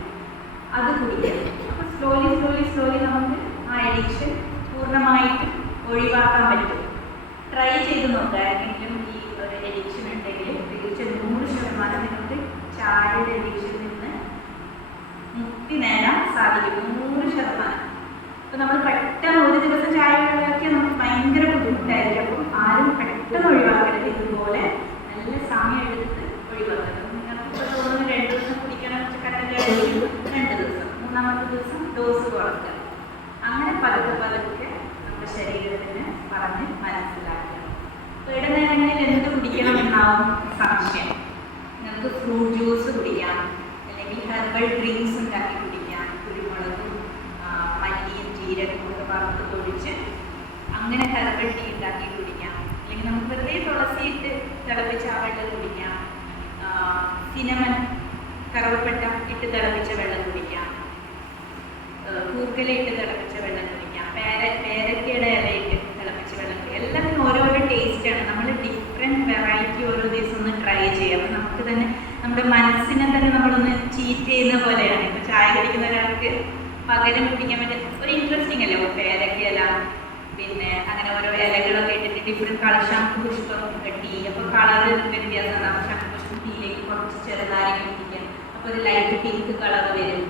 അത് കുടിക്കുക. അപ്പോൾ സ്ലോലി നമുക്ക് ആ എഡിക്ഷൻ പൂർണ്ണമായിട്ട് ഒഴിവാക്കാൻ പറ്റും. ട്രൈ ചെയ്ത് നോക്കുക. ആരെങ്കിലും ഈ ഒരു എഡിക്ഷൻ ഉണ്ടെങ്കിൽ തീർച്ചയായും 100% നിങ്ങൾക്ക് ചായയുടെ എഡിക്ഷനിൽ നിന്ന് മുക്തി നേടാൻ സാധിക്കും. 100%. അപ്പോൾ നമ്മൾ പെട്ടെന്ന് ഒരു ദിവസം ചായ ഒഴിവാക്കിയാൽ നമുക്ക് ഭയങ്കര ബുദ്ധിമുട്ടായിരിക്കും. അപ്പം ആരും പെട്ടെന്ന് ഒഴിവാക്കരുത്. ഇതുപോലെ നല്ല സമയം എടുത്ത് ഒഴിവാക്കരുത്. നിങ്ങൾക്ക് തോന്നുന്നു 2 ദിവസം കുടിക്കണം, കട്ടൻ ചായ 2 ദിവസം, മൂന്നാമത്തെ ദിവസം ഡോസ് കുറയ്ക്കുക. അങ്ങനെ പതുക്കെ നമ്മുടെ ശരീരത്തിന് പറഞ്ഞ് മനസ്സിലാക്കുക. അപ്പോൾ ഇടനേരങ്ങളിൽ എന്ത് കുടിക്കണം എന്നാവും സംശയം. നിങ്ങൾക്ക് ഫ്രൂട്ട് ജ്യൂസ് കുടിക്കാം, അല്ലെങ്കിൽ ഹെർബൽ ഡ്രിങ്ക്സ് ഉണ്ടാക്കി കുടിക്കാം. കുരുമുളകും മല്ലിയും ജീരകവും ഒക്കെ വറുത്ത് പൊടിച്ച് അങ്ങനെ ഹെർബൽ ടീ ഉണ്ടാക്കി കുടിക്കാം. അല്ലെങ്കിൽ നമുക്ക് വെറുതെ തുളസി ഇട്ട് തിളപ്പിച്ച ആ വെള്ളം കുടിക്കാം. സിനമൺ, കറുവപ്പട്ട ഇട്ട് തിളപ്പിച്ച വെള്ളം കുടിക്കാം. കൂർക്കല ഇട്ട് തിളപ്പിച്ച വെള്ളം കുടിക്കാം. പേരക്കയുടെ ഇലയിട്ട് തിളപ്പിച്ച വെള്ളം കുടിക്കാം. എല്ലാത്തിനും ഓരോരോ ടേസ്റ്റാണ്. നമ്മൾ ഡിഫറെൻറ്റ് വെറൈറ്റി ഓരോ ദിവസം ഒന്ന് ട്രൈ ചെയ്യാം. അപ്പം നമുക്ക് തന്നെ നമ്മുടെ മനസ്സിനെ തന്നെ നമ്മളൊന്ന് ചീറ്റ് ചെയ്യുന്ന പോലെയാണ്. ഇപ്പോൾ ചായ കുടിക്കുന്ന ഒരാൾക്ക് പകരം കുടിക്കാൻ പറ്റും ഒരു ഇൻട്രസ്റ്റിംഗ് അല്ലേ പേരക്കയില, പിന്നെ അങ്ങനെ ഓരോ ഇലകളൊക്കെ ഇട്ടിട്ട് ഡിഫറെൻറ്റ് കളർ ശംഖുപുഷ്പം ടീ. അപ്പോൾ കളർ വ്യത്യാസം ഉണ്ടാകും. ശംഖുപുഷ്പം ടീയിലേക്ക് കുറച്ച് ചെറുനാരങ്ങ കുടിക്കാം, അപ്പോൾ ഒരു ലൈറ്റ് പിങ്ക് കളർ വരും.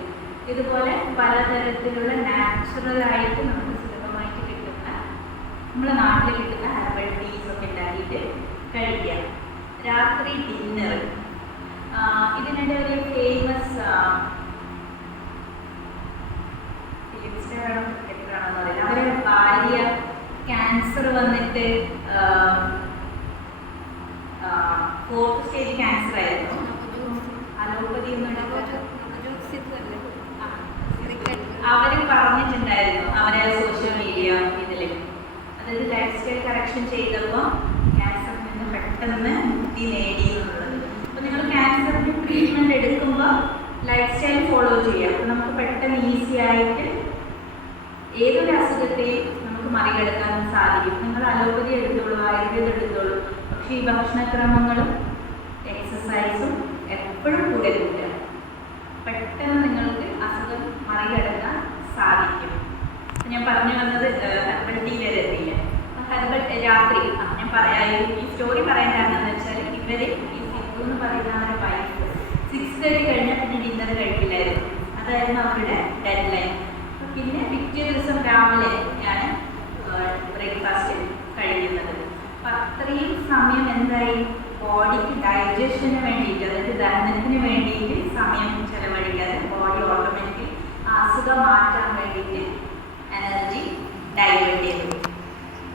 ഇതുപോലെ പലതരത്തിലുള്ള നാച്ചുറലായിട്ട് നമുക്ക് സുലഭമായിട്ട് കിട്ടുന്ന, നമ്മുടെ നാട്ടിൽ കിട്ടുന്ന ഹെർബൽ ടീസ് ഒക്കെ ഉണ്ടാക്കിയിട്ട് കഴിക്കാം. രാത്രി ഡിന്നർ, ഇതിനിടെ ഒരു ഫേമസ് ഫിലിം സ്റ്റാർ എത്രയാണെന്ന് അറിയില്ല, അവരുടെ ഭാര്യ ക്യാൻസർ വന്നിട്ട് 4th സ്റ്റേജ് ക്യാൻസർ ആയിരുന്നു. അലോപ്പതി അവർ പറഞ്ഞിട്ടുണ്ടായിരുന്നു അവരെ സോഷ്യൽ മീഡിയ ഇതിൽ. അതായത് ലൈഫ് സ്റ്റൈൽ കറക്ഷൻ ചെയ്തപ്പോൾ ക്യാൻസറിൽ നിന്ന് പെട്ടെന്ന് മുക്തി നേടി എന്നുള്ളത്. അപ്പോൾ നിങ്ങൾ ക്യാൻസറിന് ട്രീറ്റ്മെൻറ്റ് എടുക്കുമ്പോൾ ലൈഫ് സ്റ്റൈൽ ഫോളോ ചെയ്യുക. അപ്പോൾ നമുക്ക് പെട്ടെന്ന് ഈസി ആയിട്ട് ഏതൊരു അസുഖത്തെയും നമുക്ക് മറികടക്കാൻ സാധിക്കും. നിങ്ങൾ അലോപ്പതി എടുത്തോളൂ, ആയുർവേദം എടുത്തോളൂ, പക്ഷേ ഈ ഭക്ഷണക്രമങ്ങളും എക്സസൈസും എപ്പോഴും കൂടെ കൂട്ടുക. പെട്ടെന്ന് നിങ്ങൾക്ക് അസുഖം മറികടക്കാൻ സാധിക്കും. ഞാൻ പറഞ്ഞു വന്നത് ഹെർബൽ ടീ വരെ എത്തിയില്ല. ഹെർബൽ രാത്രി ഞാൻ പറയാം, ഈ സ്റ്റോറി പറയാൻ കാരണം എന്ന് വെച്ചാൽ ഇവര് ഈ സിന്ധു എന്ന് പറയുന്ന ആ ഒരു വൈഫ് 6:30 കഴിഞ്ഞാൽ പിന്നെ ഡിന്നർ കഴിക്കില്ലായിരുന്നു. അതായിരുന്നു അവരുടെ ഡെഡ് ലൈൻ. പിന്നെ പിറ്റേ ദിവസം രാവിലെയാണ് ബ്രേക്ക്ഫാസ്റ്റ് കഴിക്കുന്നത്. അപ്പം അത്രയും സമയം എന്തായി ബോഡിക്ക് ഡൈജഷന് വേണ്ടിയിട്ട്, അതായത് ദഹനത്തിന് വേണ്ടിയിട്ട് സമയം ചെലവഴിക്കാതെ ബോഡി ഓട്ടോമാറ്റിക്കലി അസുഖം മാറ്റാൻ വേണ്ടിയിട്ട് എനർജി ഡൈവേർട്ട് ചെയ്തു.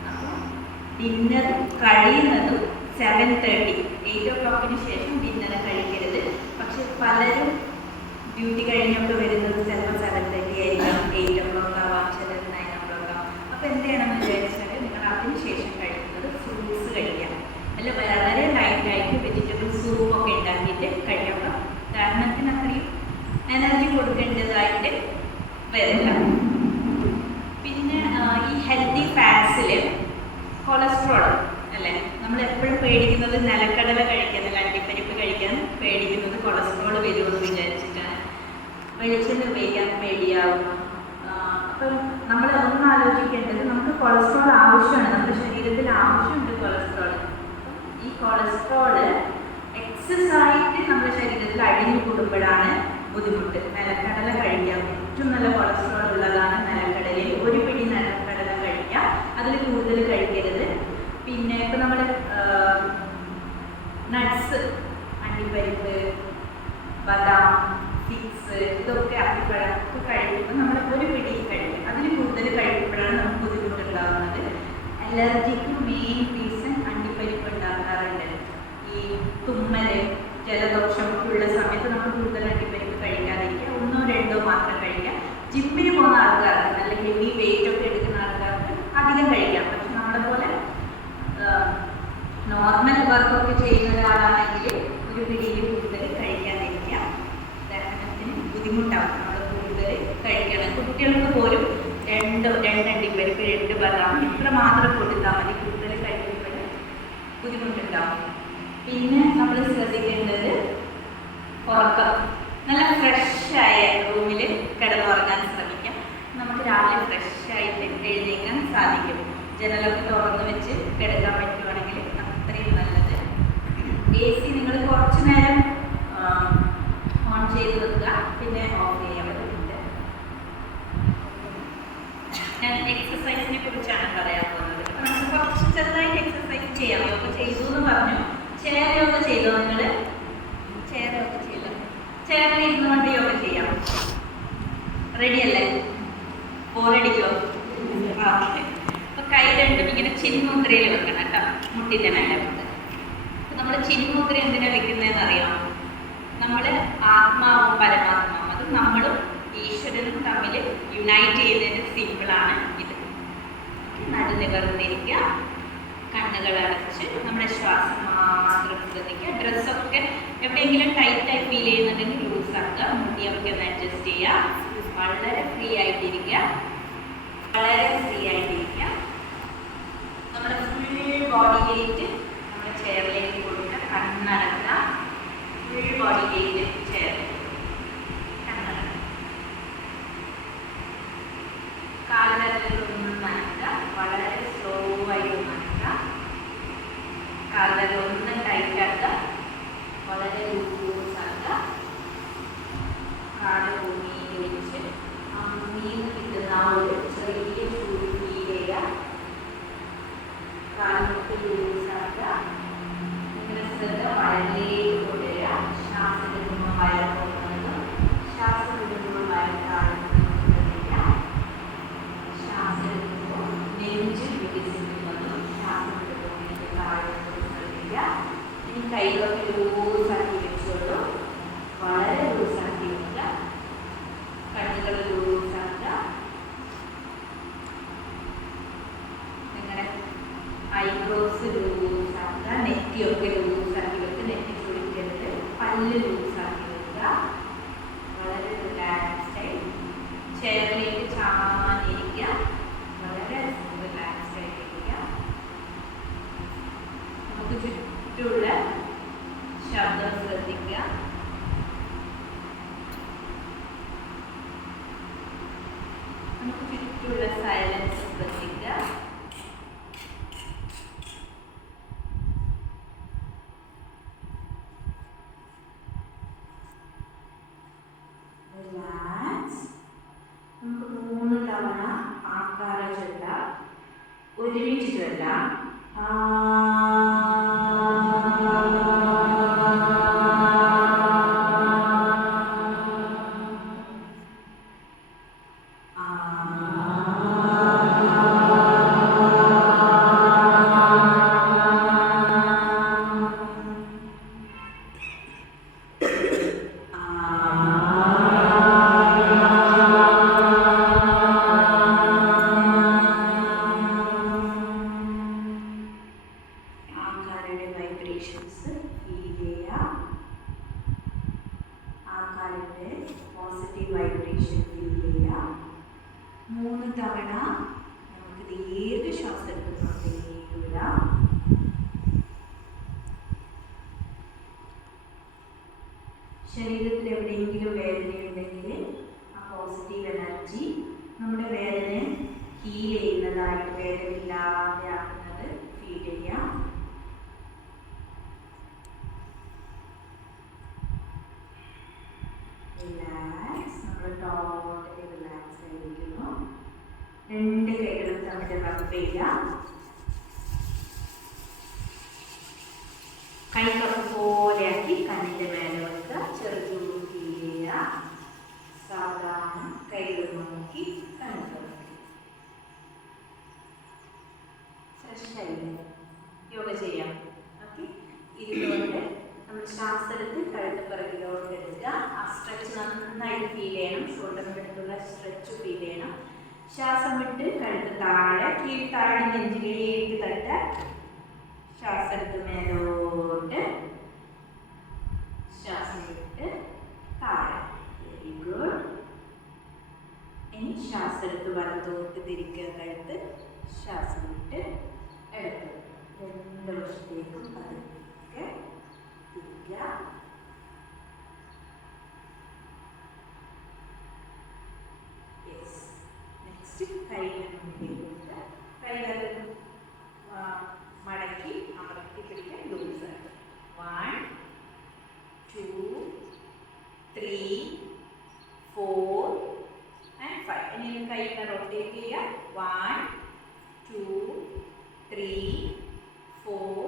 അപ്പോൾ ഡിന്നർ കഴിയുന്നതും 7:30, 8 o'clock ശേഷം ഡിന്നർ കഴിക്കരുത്. പക്ഷെ പലരും ഡ്യൂട്ടി കഴിഞ്ഞൊക്കെ വരുന്നത് ചിലപ്പോൾ 7:30 ആയിരിക്കാം, 8 o'clock ആവാം, ചിലർ 9 o'clock ആവാം. ഹെൽത്തി ഫാറ്റ്സിൽ കൊളസ്ട്രോൾ അല്ലേ, നമ്മൾ എപ്പോഴും പേടിക്കുന്നത് നിലക്കടല കഴിക്കുന്നത്, അണ്ടിപ്പരിപ്പ് കഴിക്കാൻ പേടിക്കുന്നത് കൊളസ്ട്രോൾ വരുമെന്ന് വിചാരിച്ചിട്ടാണ്. വെളിച്ചെണ്ണ ഉപയോഗിക്കാൻ പേടിയാവും. അപ്പം നമ്മൾ ഒന്ന് ആലോചിക്കേണ്ടത്, നമുക്ക് കൊളസ്ട്രോൾ ആവശ്യമാണ്, നമ്മുടെ ശരീരത്തിൽ ആവശ്യമുണ്ട് കൊളസ്ട്രോൾ. ഈ കൊളസ്ട്രോൾ എക്സസ് ആയിട്ട് നമ്മുടെ ശരീരത്തിൽ അടിഞ്ഞു കൂടുമ്പോഴാണ് ബുദ്ധിമുട്ട്. നിലക്കടല കഴിക്കാം, ഏറ്റവും നല്ല കൊളസ്ട്രോൾ ഉള്ളതാണ് നിലക്കടലയിൽ. ഒരു പിടി നിലക്കടല കഴിക്കാം, അതിൽ കൂടുതൽ കഴിക്കരുത്. പിന്നെ ഇപ്പം നമ്മൾ നട്ട്സ്, അണ്ടിപ്പരിപ്പ്, ബദാം, ഫിക്സ്, ഇതൊക്കെ അത്തിപ്പഴം ഒക്കെ കഴിക്കുമ്പോൾ നമ്മൾ ഒരു പിടി കഴിക്കും, അതിൽ കൂടുതൽ കഴിക്കുമ്പോഴാണ് നമുക്ക് ബുദ്ധിമുട്ടുണ്ടാകുന്നത്. അലർജിക്ക് മെയിൻ റീസൺ അണ്ടിപ്പരിപ്പ് ഉണ്ടാക്കാറുണ്ട്. ഈ തുമ്മൽ, ജലദോഷം ഉള്ള സമയത്ത് നമ്മൾ കൂടുതൽ അണ്ടിപ്പരിപ്പ് കഴിക്കാതിരിക്കുക, 1-2 മാത്രം കഴിക്കുക. ജിമ്മിന് പോകുന്ന ആൾക്കാർക്ക്, നല്ല ഹെവി വെയിറ്റ് ഒക്കെ എടുക്കുന്ന ആൾക്കാർക്ക് അധികം കഴിക്കാം. പക്ഷെ നമ്മളെ പോലെ നോർമൽ വർക്കൊക്കെ ചെയ്യുന്ന ഒരാളാണെങ്കിൽ ഒരു പിടിയിൽ കൂടുതൽ കഴിക്കാതിരിക്കുക. ദഹനത്തിന് ബുദ്ധിമുട്ടാവും, നമ്മൾ കൂടുതൽ കഴിക്കണം. കുട്ടികൾക്ക് പോലും 2 അണ്ടിപ്പരിപ്പ്, 2 ബദാം ഇത്ര മാത്രം കൊടുത്താൽ മതി. കൂടുതൽ കഴിക്കുമ്പോൾ ബുദ്ധിമുട്ടുണ്ടാവും. പിന്നെ നമ്മൾ ശ്രദ്ധിക്കേണ്ടത് ഉറക്കം. നല്ല ഫ്രഷായ റൂമിൽ കിടന്നുറങ്ങാൻ ശ്രമിക്കാം. നമുക്ക് രാവിലെ ഫ്രഷായിട്ട് എഴുന്നേക്കാൻ സാധിക്കും. ജനലൊക്കെ തുറന്ന് വെച്ച് കിടക്കാൻ പറ്റുവാണെങ്കിൽ അത്രയും നല്ലത്. AC നിങ്ങൾ കുറച്ച് നേരം ഓൺ ചെയ്ത് വെക്കുക, പിന്നെ ഓഫ് ചെയ്യാൻ പറ്റുന്നുണ്ട്. ഞാൻ എക്സസൈസിനെ കുറിച്ചാണ് പറയാൻ പോകുന്നത്. അപ്പോൾ നമുക്ക് കുറച്ച് ചെറുതായിട്ട് എക്സസൈസ് ചെയ്യാം. യോഗ ചെയ്തു എന്ന് പറഞ്ഞു. ചെയർ യോഗ ചെയ്തോ നിങ്ങൾ? ചെയർ യോഗ ചെയ്യില്ല. ചെയറിൽ ഇരുന്നുകൊണ്ട് യോഗ ചെയ്യാം. റെഡി അല്ലേ? ബോറടിക്കോ? ഓക്കെ. അപ്പോൾ കൈ രണ്ടും ഇങ്ങനെ ചിന്മുദ്രയിൽ വെക്കണം കേട്ടോ, മുട്ടിൻ്റെ മേലെ വെക്കുക. നമ്മൾ ചിന്മുദ്ര എന്തിനാണ് വെക്കുന്നതെന്ന് അറിയാം? നമ്മൾ ആത്മാവും പരമാത്മാവും, അത് നമ്മളും ഈശ്വരനും തമ്മിൽ യുണൈറ്റ് ചെയ്യുന്നതിന് സിമ്പിളാണ് ഇത്. നടുനിവർന്നിരിക്കുക, കണ്ണുകൾ അടച്ച് നമ്മുടെ ശ്വാസം മാത്രം ശ്രദ്ധിക്കുക. ഡ്രസ്സൊക്കെ എവിടെയെങ്കിലും ടൈറ്റായി ഫീൽ ചെയ്യുന്നുണ്ടെങ്കിൽ ലൂസാക്കുക, മുടിയൊക്കെ ഒന്ന് അഡ്ജസ്റ്റ് ചെയ്യുക. വളരെ ഫ്രീ ആയിട്ടിരിക്കുക, വളരെ ഫ്രീ ആയിട്ടിരിക്കുക. നമ്മുടെ ഫുൾ ബോഡി വെയിറ്റ് നമ്മുടെ ചെയറിലേക്ക് കൊടുക്കുക. കണ്ണടക്കുക, ഫുൾ ബോഡി വെയിറ്റ് ചെയറിൽ. കണ്ണടക്കുക, കാലുകളിലൊന്നും നനയ്ക്കുക, വളരെ സ്ലോ ആയിട്ട് നനയ്ക്കുക. കാലുകളിലൊന്നും ടൈറ്റാക്കുക, വളരെ ലൂസാക്കുക. കാല് ഭൂമിയിൽ വെച്ച് ആ ഭൂമിയിൽ കിട്ടുന്ന ആ ഒരു ചെറിയ ചൂട് ഫീൽ ചെയ്യുക. കാലുകൾക്ക് ലൂസാക്കുക. നിങ്ങളുടെ ശ്രദ്ധ വയറിലേക്ക് കൊണ്ടുവരിക. ശ്വാസം എടുക്കുമ്പോൾ വയർ പോകുന്നതും ശ്വാസം വിടുമ്പോൾ വയർ താഴുന്നതും ശ്രദ്ധിക്കുക. ശ്വാസം എടുക്കുമ്പോൾ നെഞ്ച് വികസിക്കുന്നതും ശ്വാസം വിടുമ്പോൾ നെഞ്ച് താഴുന്നതും ശ്രദ്ധിക്കുക. ഇനി കൈകളൊക്കെ ലൂസാക്കി വെച്ചോളൂ, വളരെ ലൂസാക്കി വെക്കുക. കണ്ണുകൾ ലൂസാക്കുക. നിങ്ങളുടെ ഐബ്രോസ് ലൂസാക്കുക. നെറ്റിയൊക്കെ ലൂസാക്കി വെക്കുക. നെറ്റി ചുളിക്കരുത്. പല്ല് ലൂസാക്കി വെക്കുക. വളരെ റിലാക്സ്ഡായി ചെയറിലേക്ക് ചാഞ്ഞിരിക്കുക. വളരെ റിലാക്സ്ഡായിട്ടിരിക്കുക. നമുക്ക് ചുറ്റുമുള്ള ശബ്ദം ശ്രദ്ധിക്കുക. നമുക്ക് ചുറ്റുമുള്ള സൈലൻസ് ശ്രദ്ധിക്കുക. റിലാക്സ്. നമുക്ക് 3 തവണ ആകാര ചൊല്ലാം, ഒരുമിച്ച് ചൊല്ലാം. പോസിറ്റീവ് വൈബ്രേഷൻ ഫീൽ ചെയ്യുക. 3 തവണ നമുക്ക് വേദനയില്ലാതെ ആക്കുന്നത് ഫീൽ ചെയ്യാം. റിലാക്സ്. നമ്മൾ ടോട്ടലി റിലാക്സ് ആയിരിക്കുന്നു. 2 കൈകളും തമ്മിൽ റബ്ബ് ചെയ്യാം. കൈ കപ്പ് പോലെയാക്കി കണ്ണിൻ്റെ മേലെ വെക്കുക. ചെറുചൂട് ഫീൽ ചെയ്യുക. സാവധാനം കൈകൾ നോക്കി കണ്ണ് തുറക്കുക. ഫ്രഷായില്ലേ? യോഗ ചെയ്യാം. ഓക്കെ, ഇരുന്നുകൊണ്ട് നമ്മൾ ശ്വാസം എടുത്ത് കഴുത്ത് പിറകിലോട്ട് എടുക്കുക. ആ സ്ട്രെച്ച് നന്നായിട്ട് ഫീൽ ചെയ്യണം. ഷോൾഡറിൻ്റെ അടുത്തുള്ള സ്ട്രെച്ച് ഫീൽ ചെയ്യണം. ശ്വാസം വിട്ട് കഴുത്ത് താഴെ, താഴെ നെഞ്ചിലേക്ക് തട്ടുക. ശ്വാസം എടുത്ത് മേലോട്ട്, ശ്വാസം വിട്ട് താഴെ. Very good. ഇനി ശ്വാസം എടുത്ത് വലത്തോട്ട് തിരിക്കുക. കഴുത്ത് ശ്വാസം വിട്ട് എടുത്ത് 2 വശത്തേക്കും പതുക്കെ തിരിക്കുക. യെസ്. നെക്സ്റ്റ് കൈകൾ മുന്നിലേക്ക്, കൈകൾ മടക്കി അമർത്തി പിടിക്കാൻ. ലൂസ്. 1 2 3 4 and 5. ഇനി കൈകൾ റൊട്ടേറ്റ് ചെയ്യുക. 1 2 3 4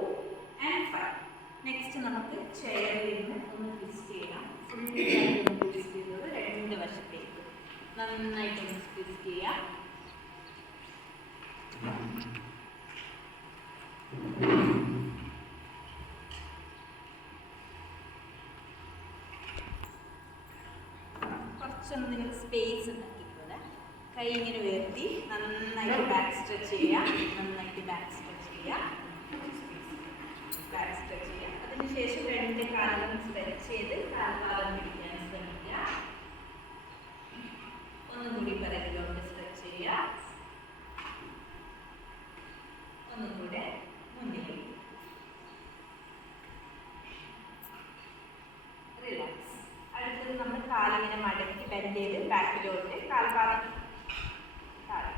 and 5. നെക്സ്റ്റ് നമുക്ക് ചെയറിൽ നിന്ന് ഒന്ന് ട്വിസ്റ്റ് ചെയ്യാം. ഫുൾ ട്വിസ്റ്റ് ചെയ്തത് 2 വശത്തേക്ക് നന്നായിട്ടൊന്ന് ട്വിസ്റ്റ് ചെയ്യാം. കുറച്ചൊന്ന് നിങ്ങൾ സ്പേസ് ഉണ്ടാക്കിക്കൂടെ. കൈ ഇങ്ങനെ ഉയർത്തി നന്നായിട്ട് ബാക്ക് സ്ട്രെച്ച് ചെയ്യുക. നന്നായിട്ട് ബാക്ക് സ്ട്രെച്ച് ചെയ്യുക. ബാക്ക് സ്ട്രെച്ച് ചെയ്യുക. അതിനുശേഷം 2 കാലുകളും സ്ട്രെച്ച് ചെയ്ത് കാൽഭാഗം പിടിക്കാൻ ശ്രമിക്കുക. ഒന്നും കൂടി പിറകിലോട്ട് സ്ട്രെച്ച് ചെയ്യുക. ഒന്നും കൂടെ മുന്നിലേക്ക്. റിലാക്സ്. അടുത്തത് നമ്മൾ കാലിങ്ങനെ മടക്കി ബെൻഡ് ചെയ്ത് ബാക്കിലോട്ട് കാൽഭാഗം താഴെ.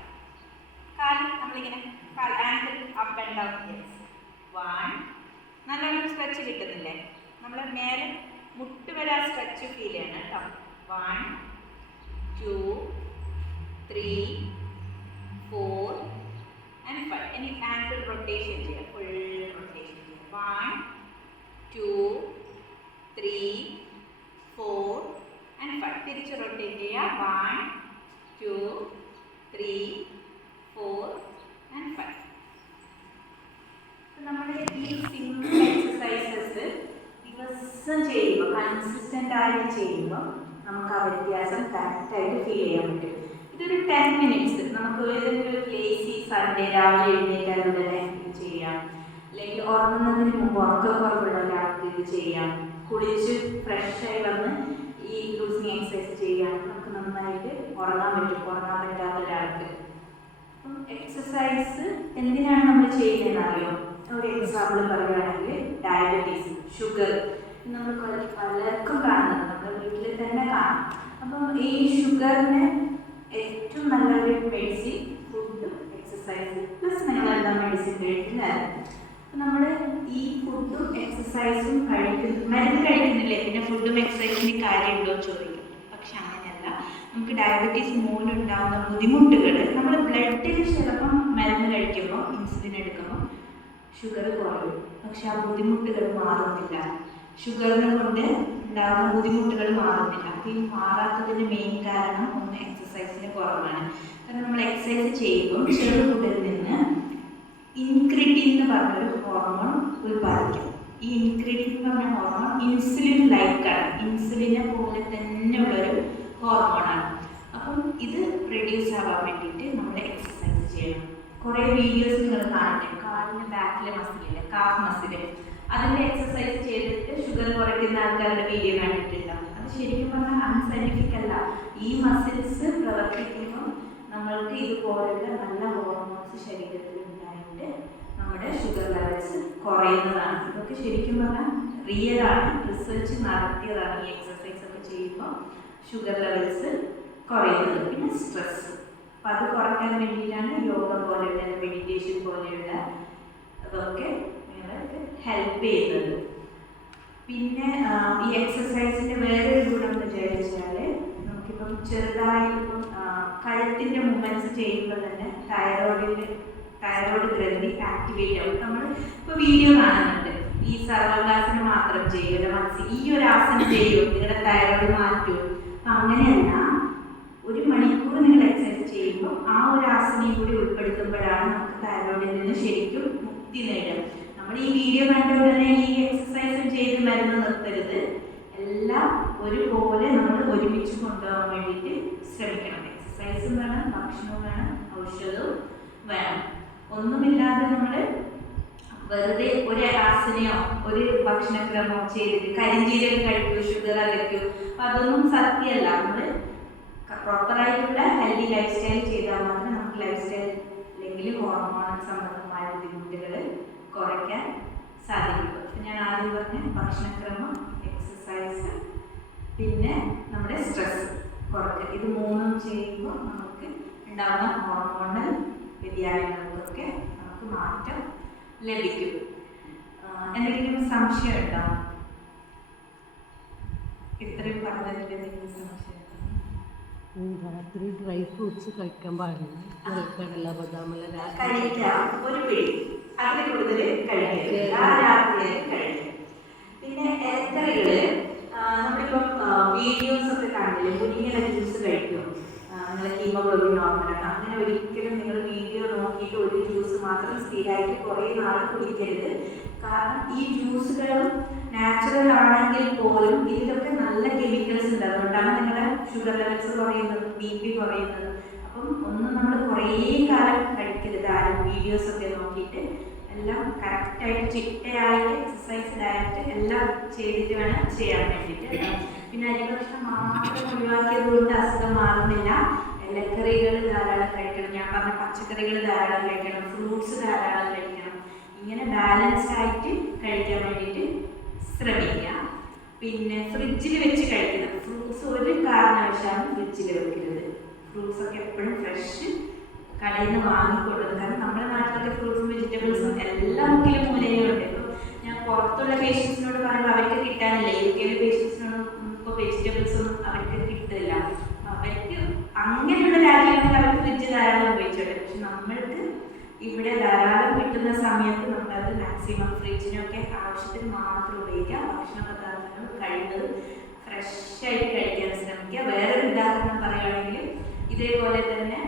കാല് നമ്മളിങ്ങനെ ankle up and down. Yes. 1. നല്ലോണം സ്ട്രെച്ച് കിട്ടുന്നില്ലേ? നമ്മൾ മേലെ മുട്ട് വരെ സ്ട്രെച്ച് ഫീൽ ചെയ്യണം കേട്ടോ. 1 2 3 4 and 5. ഇനി ആങ്കിൾ റൊട്ടേഷൻ ചെയ്യാം. ഫുൾ റൊട്ടേഷൻ ചെയ്യാം. 1 2 3 4 and 5. തിരിച്ച് റൊട്ടേറ്റ് ചെയ്യുക. 1 2 3 4 and 5. നമ്മുടെ ഈ സിമ്പിൾ എക്സസൈസസ് ദിവസം ചെയ്യുമ്പോൾ, കൺസിസ്റ്റൻ്റ് ആയിട്ട് ചെയ്യുമ്പോൾ നമുക്ക് ആ വ്യത്യാസം കറക്റ്റായിട്ട് ഫീൽ ചെയ്യാൻ പറ്റും. ഇതൊരു 10 minutes നമുക്ക് ഏതൊരു ലേസി സൺഡേ രാവിലെ എഴുന്നേറ്റാൽ ഉടനെ ഇത് ചെയ്യാം. അല്ലെങ്കിൽ ഉറങ്ങുന്നതിന് മുമ്പ് ഉറക്കക്കുറവുള്ള ഒരാൾക്ക് ഇത് ചെയ്യാം. കുളിച്ച് ഫ്രഷായി വന്ന് ഈ ലൂസിങ് എക്സസൈസ് ചെയ്യാൻ നമുക്ക് നന്നായിട്ട് ഉറങ്ങാൻ പറ്റും. ഉറങ്ങാൻ പറ്റാത്ത ഒരാൾക്ക്. അപ്പം എക്സസൈസ് എന്തിനാണ് നമ്മൾ ചെയ്യുന്നതെന്ന് അറിയോ? ഒരു എക്സാമ്പിൾ പറയുകയാണെങ്കിൽ ഡയബറ്റീസ്, ഷുഗർ നമ്മൾ പലർക്കും കാണുന്നത് നമ്മുടെ വീട്ടിൽ തന്നെ കാണാം. അപ്പം ഈ ഷുഗറിന് ഏറ്റവും നല്ലൊരു മെഡിസിൻ ഫുഡും എക്സസൈസും പ്ലസ് നിങ്ങളെന്താ മെഡിസിൻ കഴിക്കുന്നത്. അപ്പം നമ്മൾ ഈ ഫുഡും എക്സസൈസും മരുന്ന് കഴിക്കുന്നില്ലേ, പിന്നെ ഫുഡും എക്സസൈസിന് കാര്യമുണ്ടോ ചോദിക്കും. പക്ഷെ അങ്ങനെയല്ല. നമുക്ക് ഡയബറ്റീസ് മൂലമുണ്ടാകുന്ന ബുദ്ധിമുട്ടുകൾ നമ്മൾ ബ്ലഡിൽ ചിലപ്പം മരുന്ന് കഴിക്കുമ്പോൾ, ഇൻസുലിൻ എടുക്കുമ്പോൾ ഷുഗർ കുറയും. പക്ഷെ ആ ബുദ്ധിമുട്ടുകൾ മാറുന്നില്ല. ഷുഗറിനെ കൊണ്ട് ഉണ്ടാകുന്ന ബുദ്ധിമുട്ടുകൾ മാറുന്നില്ല. അപ്പോൾ ഈ മാറാത്തതിൻ്റെ മെയിൻ കാരണം ഒന്ന് എക്സസൈസിന് കുറവാണ്. കാരണം നമ്മൾ എക്സസൈസ് ചെയ്യുമ്പോൾ ചെറുകുടലിൽ നിന്ന് ഇൻക്രിറ്റിൻ എന്ന് പറഞ്ഞൊരു ഹോർമോൺ ഉൽപ്പാദിക്കും. ഈ ഇൻക്രിറ്റിൻ എന്ന് പറഞ്ഞ ഹോർമോൺ ഇൻസുലിൻ ലൈക്കാണ്. ഇൻസുലിനെ പോലെ തന്നെയുള്ളൊരു ഹോർമോണാണ്. അപ്പം ഇത് പ്രൊഡ്യൂസ് ആവാൻ വേണ്ടിയിട്ട് നമ്മൾ എക്സസൈസ് ചെയ്യണം. കുറേ വീഡിയോസ് നിങ്ങൾ കാണട്ടെ. കാലിൻ്റെ ബാക്കിലെ മസിലില്ലേ, കാഫ് മസിൽ, അതിൻ്റെ എക്സസൈസ് ചെയ്തിട്ട് ഷുഗർ കുറയ്ക്കുന്ന ആൾക്കാരുടെ വീഡിയോ കണ്ടിട്ടുണ്ടാവും. അത് ശരിക്കും പറഞ്ഞാൽ അൺസയൻറ്റിഫിക് അല്ല. ഈ മസിൽസ് പ്രവർത്തിക്കുമ്പോൾ നമ്മൾക്ക് ഇതുപോലുള്ള നല്ല ഹോർമോൺസ് ശരീരത്തിൽ ഉണ്ടായിട്ട് നമ്മുടെ ഷുഗർ ലെവൽസ് കുറയുന്നതാണ്. ഇതൊക്കെ ശരിക്കും പറഞ്ഞാൽ റിയലാണ്, റിസർച്ച് നടത്തിയതാണ്. ഈ എക്സസൈസ് ഒക്കെ ചെയ്യുമ്പോൾ ഷുഗർ ലെവൽസ് കുറയുന്നത്. പിന്നെ സ്ട്രെസ്, അപ്പം അത് കുറയ്ക്കാൻ കുറയ്ക്കാൻ വേണ്ടിയിട്ടാണ് യോഗ പോലെയുള്ള മെഡിറ്റേഷൻ പോലെയുള്ള അതൊക്കെ നിങ്ങൾക്ക് ഹെൽപ്പ് ചെയ്യുന്നത്. പിന്നെ ഈ എക്സസൈസിൻ്റെ വേറൊരു ഗുണം എന്ന് വിചാരിച്ചാൽ നമുക്കിപ്പം ചെറുതായി ഇപ്പം കഴുത്തിൻ്റെ മൂവ്മെൻറ്റ്സ് ചെയ്യുമ്പോൾ തന്നെ തൈറോയ്ഡ് ഗ്രന്ഥി ആക്ടിവേറ്റ് ആവും. നമ്മൾ ഇപ്പോൾ വീഡിയോ കാണുന്നുണ്ട്, ഈ സർവകാസനം മാത്രം ചെയ്യുമല്ലോ, മനസ്സിൽ ഈ ഒരു ആസനം ചെയ്യുമോ നിങ്ങളുടെ തൈറോയ്ഡ് മാറ്റുമോ? അപ്പം അങ്ങനെയല്ല, 1 മണിക്കൂർ നിങ്ങൾ എക്സസൈസ് ചെയ്യുമ്പോൾ ആ ഒരു ആസനയും കൂടി ഉൾപ്പെടുത്തുമ്പോഴാണ് നമുക്ക് തൈറോയ്ഡിൽ നിന്ന് ശരിക്കും മുക്തി നേടുക. നമ്മൾ ഈ വീഡിയോ കണ്ട ഉടനെ ഈ എക്സസൈസും ചെയ്ത് മരുന്ന് നിർത്തരുത്. എല്ലാം ഒരുപോലെ നമ്മൾ ഒരുമിച്ച് കൊണ്ടുപോകാൻ വേണ്ടിയിട്ട് ശ്രമിക്കണം. എക്സസൈസും വേണം, ഭക്ഷണവും വേണം, ഔഷധവും വേണം. ഒന്നുമില്ലാതെ നമ്മൾ വെറുതെ ഒരു ആസനയോ ഒരു ഭക്ഷണക്രമോ ചെയ്തിട്ട് കരിഞ്ചീരകം കഴിക്കൂ, ഷുഗർ അരയ്ക്കൂ, അപ്പം അതൊന്നും സത്യമല്ല. നമ്മൾ പ്രോപ്പറായിട്ടുള്ള ഹെൽത്തി ലൈഫ് സ്റ്റൈൽ ചെയ്താൽ മാത്രമേ നമുക്ക് ലൈഫ് സ്റ്റൈൽ അല്ലെങ്കിൽ ഹോർമോൺ സംബന്ധമായ ബുദ്ധിമുട്ടുകൾ കുറയ്ക്കാൻ സാധിക്കുള്ളൂ. ഞാൻ ആദ്യം പറഞ്ഞ ഭക്ഷണക്രമം, എക്സസൈസ്, പിന്നെ നമ്മുടെ സ്ട്രെസ് കുറയ്ക്കുക, ഇത് 3ഉം ചെയ്യുമ്പോൾ നമുക്ക് ഉണ്ടാകുന്ന ഹോർമോണൽ വ്യതിയാനങ്ങൾക്കൊക്കെ നമുക്ക് മാറ്റം ലഭിക്കും. എന്തെങ്കിലും സംശയം ഉണ്ടോ? ഇത്രയും പറഞ്ഞതിൽ എന്തെങ്കിലും സംശയം? രാത്രി ഡ്രൈ ഫ്രൂട്ട്സ് കഴിക്കാൻ പാടില്ല. കടല, ബദാം കഴിക്കാം, ഒരു പിടി, അതിൽ കൂടുതൽ കഴിക്കരുത്, രാത്രി കഴിക്കാം. പിന്നെ ഇലക്കറികള് നമ്മളിപ്പം വീഡിയോസ് ഒക്കെ കാണില്ലേ, മുരിങ്ങ ജ്യൂസ് കഴിക്കും, നിങ്ങളെ ഹീമോഗ്ലോബിൻ നോർമലാണ്. അങ്ങനെ ഒരിക്കലും നിങ്ങൾ വീഡിയോ നോക്കിയിട്ട് ഒരു ജ്യൂസ് മാത്രം സ്ഥിരമായിട്ട് കുറേ നാൾ കുടിക്കരുത്. കാരണം ഈ ജ്യൂസുകളും നാച്ചുറൽ ആണെങ്കിൽ പോലും ഇതിലൊക്കെ നല്ല കെമിക്കൽസ് ഉണ്ട്. അതുകൊണ്ടാണ് നിങ്ങളുടെ ഷുഗർ ലെവൽസ് കുറയുന്നത്, BP കുറയുന്നത്. അപ്പം ഒന്നും നമ്മൾ കുറേ കാലം കഴിക്കരുത്. ആരും വീഡിയോസൊക്കെ നോക്കിയിട്ട് എല്ലാം കറക്റ്റായിട്ട് ചിട്ടയായിട്ട് എക്സസൈസ്, ഡയറ്റ് എല്ലാം ചെയ്തിട്ട് വേണം ചെയ്യാൻ വേണ്ടിയിട്ട്. പിന്നെ അരിഭക്ഷണം മാത്രം ഒഴിവാക്കിയത് കൊണ്ട് അസുഖം മാറുന്നില്ല. ഇലക്കറികൾ ധാരാളം കഴിക്കണം, ഞാൻ പറഞ്ഞ പച്ചക്കറികൾ ധാരാളം കഴിക്കണം, ഫ്രൂട്ട്സ് ധാരാളം കഴിക്കണം. ഇങ്ങനെ ബാലൻസ്ഡ് ആയിട്ട് കഴിക്കാൻ വേണ്ടിയിട്ട് ശ്രമിക്കുക. പിന്നെ ഫ്രിഡ്ജിൽ വെച്ച് കഴിക്കണം. ഫ്രൂട്ട്സ് ഒരു കാരണവശാലും ഫ്രിഡ്ജിൽ വെക്കരുത്. ഫ്രൂട്ട്സൊക്കെ എപ്പോഴും ഫ്രഷ് കടയിൽ നിന്ന് വാങ്ങിക്കൊടുക്കുന്നത്. കാരണം നമ്മുടെ നാട്ടിലൊക്കെ ഫ്രൂട്ട്സും വെജിറ്റബിൾസും എല്ലാം മുക്കിലും മൂലയിലും ഉണ്ട്. ഇപ്പോൾ ഞാൻ പുറത്തുള്ള പേഷ്യൻസിനോട് പറയുമ്പോൾ അവർക്ക് കിട്ടാനില്ല. UK പേഷ്യൻസിനോട് ഇപ്പോൾ വെജിറ്റബിൾസും അവർക്ക് കിട്ടില്ല. അവർക്ക് അങ്ങനെയുള്ള രാജ്യങ്ങളിൽ അവർ ഫ്രിഡ്ജ് ധാരാളം ഉപയോഗിച്ചോട്ടെ. പക്ഷെ നമ്മൾക്ക് ഇവിടെ ധാരാളം കിട്ടുന്ന സമയത്ത് നമ്മളത് മാക്സിമം ഫ്രിഡ്ജിനൊക്കെ ആവശ്യത്തിന് മാത്രം ഉപയോഗിക്കുക. ഭക്ഷണ പദാർത്ഥങ്ങൾ കഴിയുന്നത് ഫ്രഷായിട്ട് കഴിക്കാൻ ശ്രമിക്കുക. വേറൊരു ഉദാഹരണം പറയുകയാണെങ്കിൽ, ഇതേപോലെ തന്നെ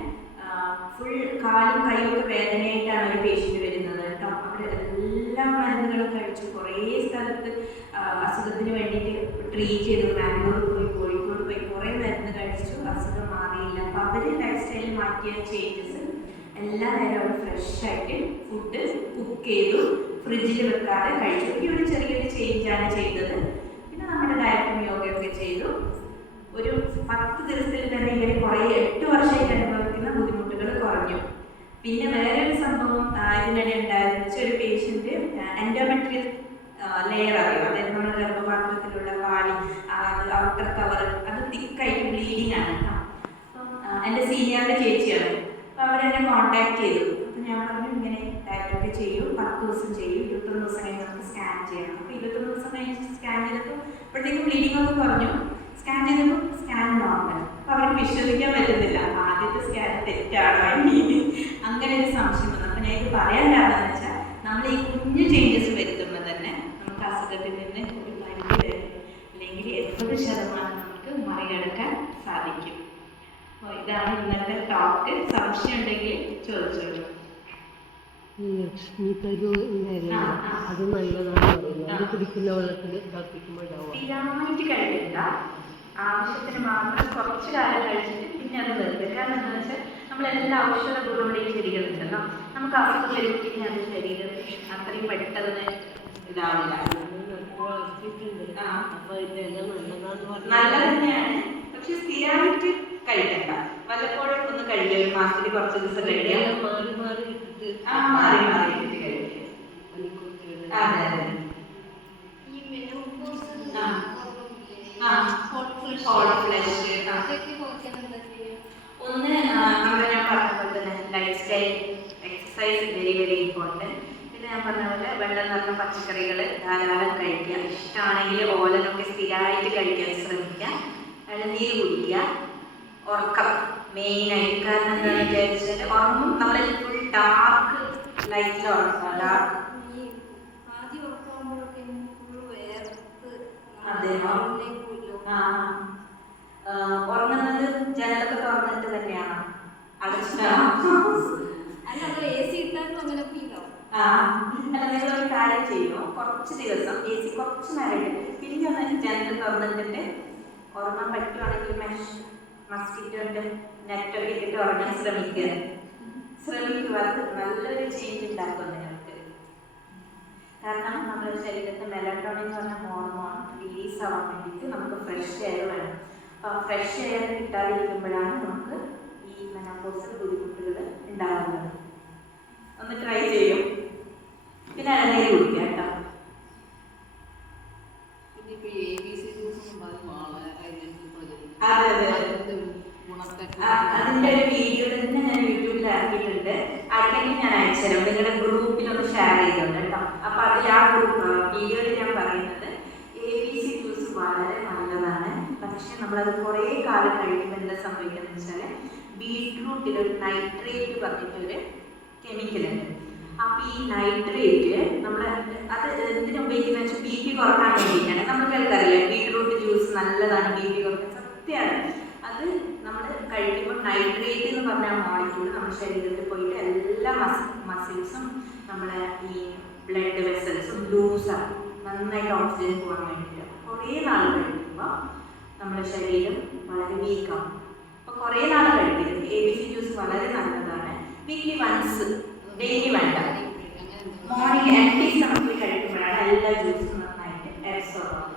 ഫുൾ കാലും കൈയൊക്കെ വേദനയായിട്ടാണ് ഒരു പേഷ്യൻ്റ് വരുന്നത് കേട്ടോ. അവർ എല്ലാ മരുന്നുകളും കഴിച്ചു, കുറേ സ്ഥലത്ത് അസുഖത്തിന് വേണ്ടിയിട്ട് ട്രീറ്റ് ചെയ്തു. ബാംഗ്ലൂർ പോയി, കോഴിക്കോട് പോയി, കുറേ മരുന്ന് കഴിച്ചു, അസുഖം മാറിയില്ല. അപ്പം അവർ ലൈഫ് സ്റ്റൈലിൽ മാറ്റിയ ചേഞ്ചസ് എല്ലാ നേരവും ഫ്രഷായിട്ട് ഫുഡ് കുക്ക് ചെയ്തു, ഫ്രിഡ്ജിൽ വെക്കാതെ കഴിച്ചു. ഈ ഒരു ചെറിയൊരു ചേഞ്ചാണ് ചെയ്തത്. പിന്നെ നമ്മുടെ ഡയറ്റും യോഗയൊക്കെ ചെയ്തു. ഒരു 10 ദിവസത്തിൽ തന്നെ ഇവർ കുറേ 8 വർഷമായിട്ട് അനുഭവിക്കുന്ന ബുദ്ധിമുട്ടുകൾ കുറഞ്ഞു. പിന്നെ വേറൊരു സംഭവം ഇതിനിടെ ഉണ്ടായെന്ന് വെച്ചാൽ, ഒരു പേഷ്യൻ്റ് എൻഡോമെട്രിയൽ ലെയർ അറിയും, അതായത് നമ്മുടെ ഗർഭപാത്രത്തിലുള്ള പാളി, ഔട്ടർ കവർ, അത് തിക്കായിട്ട് ബ്ലീഡിങ് ആണ് കേട്ടോ. അപ്പം എൻ്റെ സീനിയറിൻ്റെ ചേച്ചിയാണ്. അപ്പോൾ അവരെന്നെ കോൺടാക്ട് ചെയ്തു. അപ്പം ഞാൻ പറഞ്ഞു, ഇങ്ങനെ ഡയറ്റൊക്കെ ചെയ്യൂ, 10 ദിവസം ചെയ്യൂ, 21 ദിവസം കഴിഞ്ഞ് നമുക്ക് സ്കാൻ ചെയ്യണം. അപ്പോൾ 21 ദിവസം കഴിഞ്ഞ് സ്കാൻ ചെയ്തപ്പോൾ അപ്പോഴത്തേക്കും ബ്ലീഡിംഗ് ഒക്കെ കുറഞ്ഞു. സ്കാൻ ചെയ്തപ്പോൾ സ്കാൻ നോർമൽ. അപ്പോൾ അവർക്ക് വിശ്വസിക്കാൻ പറ്റുന്നില്ല, ആദ്യത്തെ സ്കാൻ തെറ്റാണോ അങ്ങനെ ഒരു സംശയം വന്നു. അപ്പം ഞാൻ ഇത് പറയാൻ കാരണം എന്ന് വെച്ചാൽ, നമ്മൾ ഈ കുഞ്ഞു ചേഞ്ചസ് വരുത്തുമ്പോൾ തന്നെ നമുക്ക് അസുഖത്തിൽ നിന്ന് ഒരു പരിധി വരെ അല്ലെങ്കിൽ 80% നമുക്ക് മറികടക്കാൻ സാധിക്കും. അപ്പോൾ ഇതാണ് ഇന്നത്തെ ടോക്ക്. സംശയം ഉണ്ടെങ്കിൽ ചോദിച്ചോളൂ. അത് നല്ലതാണ്. അത് കുടിക്കുന്ന വെള്ളത്തിൽ സ്ഥിരമായിട്ട് കഴിക്കില്ല, ആവശ്യത്തിന് മാത്രം കുറച്ച് കാലം കഴിച്ചിട്ട് പിന്നെ അത് വെറുതെ. കാരണം എന്താണെന്ന് വെച്ചാൽ, നമ്മളെല്ലാ ഔഷധ ഗുണമുള്ള ചെടികളുണ്ടല്ലോ, നമുക്ക് അസുഖം വരും, പിന്നെ അത് ശരീരത്തിൽ അത്രയും പെട്ടെന്ന് ഇതാവില്ല. നല്ല തന്നെയാണ്, പക്ഷെ സ്ഥിരമായിട്ട് കഴിക്കണ്ട. വല്ലപ്പോഴും ഒന്ന് കഴിക്കുക, ഒരു മാസത്തിൽ കുറച്ച് ദിവസം കഴിക്കുക, മാറി മാറിയിട്ട് കഴിക്കുക. അതെ അതെ. ഹോൾ ഫ്ലഷ് ഒന്ന് നമ്മുടെ ഞാൻ പറഞ്ഞ പോലെ തന്നെ life style exercise very very important. പിന്നെ ഞാൻ പറഞ്ഞ പോലെ വെള്ളം നിറഞ്ഞ പച്ചക്കറികൾ ധാരാളം കഴിക്കുക. ഇഷ്ടമാണെങ്കിൽ ഓലനൊക്കെ സ്ഥിരമായിട്ട് കഴിക്കാൻ ശ്രമിക്കുക. ഇളനീര് കുടിക്കുക. ഉറക്കം മെയിനായിട്ട്. കാരണം എന്താണെന്ന് വിചാരിച്ചാൽ ഉറങ്ങും നമ്മൾ ഫുൾ ഡാർക്ക് ലൈറ്റിൽ ഉറക്കുക. ഡാർക്ക് അതെ ഉറങ്ങുന്നത് ജനലൊക്കെ തുറന്നിട്ട് തന്നെയാണോ അടച്ചിട്ടാണോ? അല്ല നിങ്ങളൊരു കാര്യം ചെയ്യുമോ, കുറച്ച് ദിവസം AC കുറച്ച് നേരം ഇട്ടിട്ട് പിന്നെ ഒന്ന് ജനൽ തുറന്നിട്ടിട്ട് ഉറങ്ങാൻ പറ്റുവാണെങ്കിൽ മസ്കിറ്റോന്റെ നെറ്റൊക്കെ ഇട്ടിട്ട് ഉറങ്ങാൻ ശ്രമിക്കുക. അത് നല്ലൊരു ചേഞ്ച് ഉണ്ടാക്കും നിങ്ങൾക്ക്. കാരണം നമ്മുടെ ശരീരത്തിൽ മെലറ്റോണിൻ എന്ന് പറഞ്ഞ ഹോർമോൺ റിലീസ് ആവാൻ വേണ്ടിയിട്ട് നമുക്ക് ഫ്രഷ് എയർ വേണം. അപ്പോൾ ഫ്രഷ് എയർ കിട്ടാതിരിക്കുമ്പോഴാണ് നമുക്ക് ഈ മെനോപോസൽ ബുദ്ധിമുട്ടുകൾ ഉണ്ടാകുന്നത്. ഒന്ന് ട്രൈ ചെയ്യും. പിന്നെ ഇളനീര് കുടിക്കുക കേട്ടോ. അതിന്റെ ഒരു വീഡിയോ തന്നെ ഞാൻ യൂട്യൂബിൽ ഇറക്കിയിട്ടുണ്ട്. ആർക്കെങ്കിലും ഞാൻ അയച്ചുതരാം. നിങ്ങളുടെ ഗ്രൂപ്പിലൊന്ന് ഷെയർ ചെയ്തോണ്ട് കേട്ടോ. അപ്പൊ അതിൽ ആ വീഡിയോയിൽ ഞാൻ പറയുന്നത് ABC ജ്യൂസ് വളരെ നല്ലതാണ്. പക്ഷെ നമ്മളത് കുറേ കാലം കഴിക്കുമ്പോൾ എന്താ സംഭവിക്കുന്നത് വെച്ചാൽ ബീട്രൂട്ടിൽ ഒരു നൈട്രേറ്റ് പറഞ്ഞിട്ടൊരു കെമിക്കലുണ്ട്. അപ്പൊ ഈ നൈട്രേറ്റ് നമ്മൾ അത് എന്തിനു ഉപയോഗിക്കുന്ന വെച്ചാൽ BP കുറക്കാൻ വേണ്ടിയിട്ടാണ്. നമ്മൾ കേൾക്കാറില്ലേ ബീട്രൂട്ട് ജ്യൂസ് നല്ലതാണ് BP കുറക്കാൻ. സത്യമാണ്. അത് നമ്മൾ കഴിക്കുമ്പോൾ നൈട്രേറ്റ് എന്ന് പറഞ്ഞ മോളിക്യൂൾ നമ്മുടെ ശരീരത്തിൽ പോയിട്ട് എല്ലാ മസിൽസും നമ്മളെ ഈ ബ്ലഡ് വെസൽസും ലൂസാണ്. നന്നായിട്ട് ഓക്സിജൻ പോകാൻ വേണ്ടിയിട്ട് കുറേ നാൾ കഴിക്കുമ്പോൾ നമ്മുടെ ശരീരം വളരെ വീക്കാവും. അപ്പോൾ കുറേ നാൾ കഴിക്കരുത്. ABC ജ്യൂസ് വളരെ നല്ലതാണ്. വീക്ക്ലി വൺസ്, ഡെയിലി വേണ്ട. മോർണിംഗ് എംപ്റ്റി സ്റ്റമക്കിൽ കഴിക്കുമ്പോഴാണ് എല്ലാ ജ്യൂസും നന്നായിട്ട് അബ്സോർബ് ആവുക.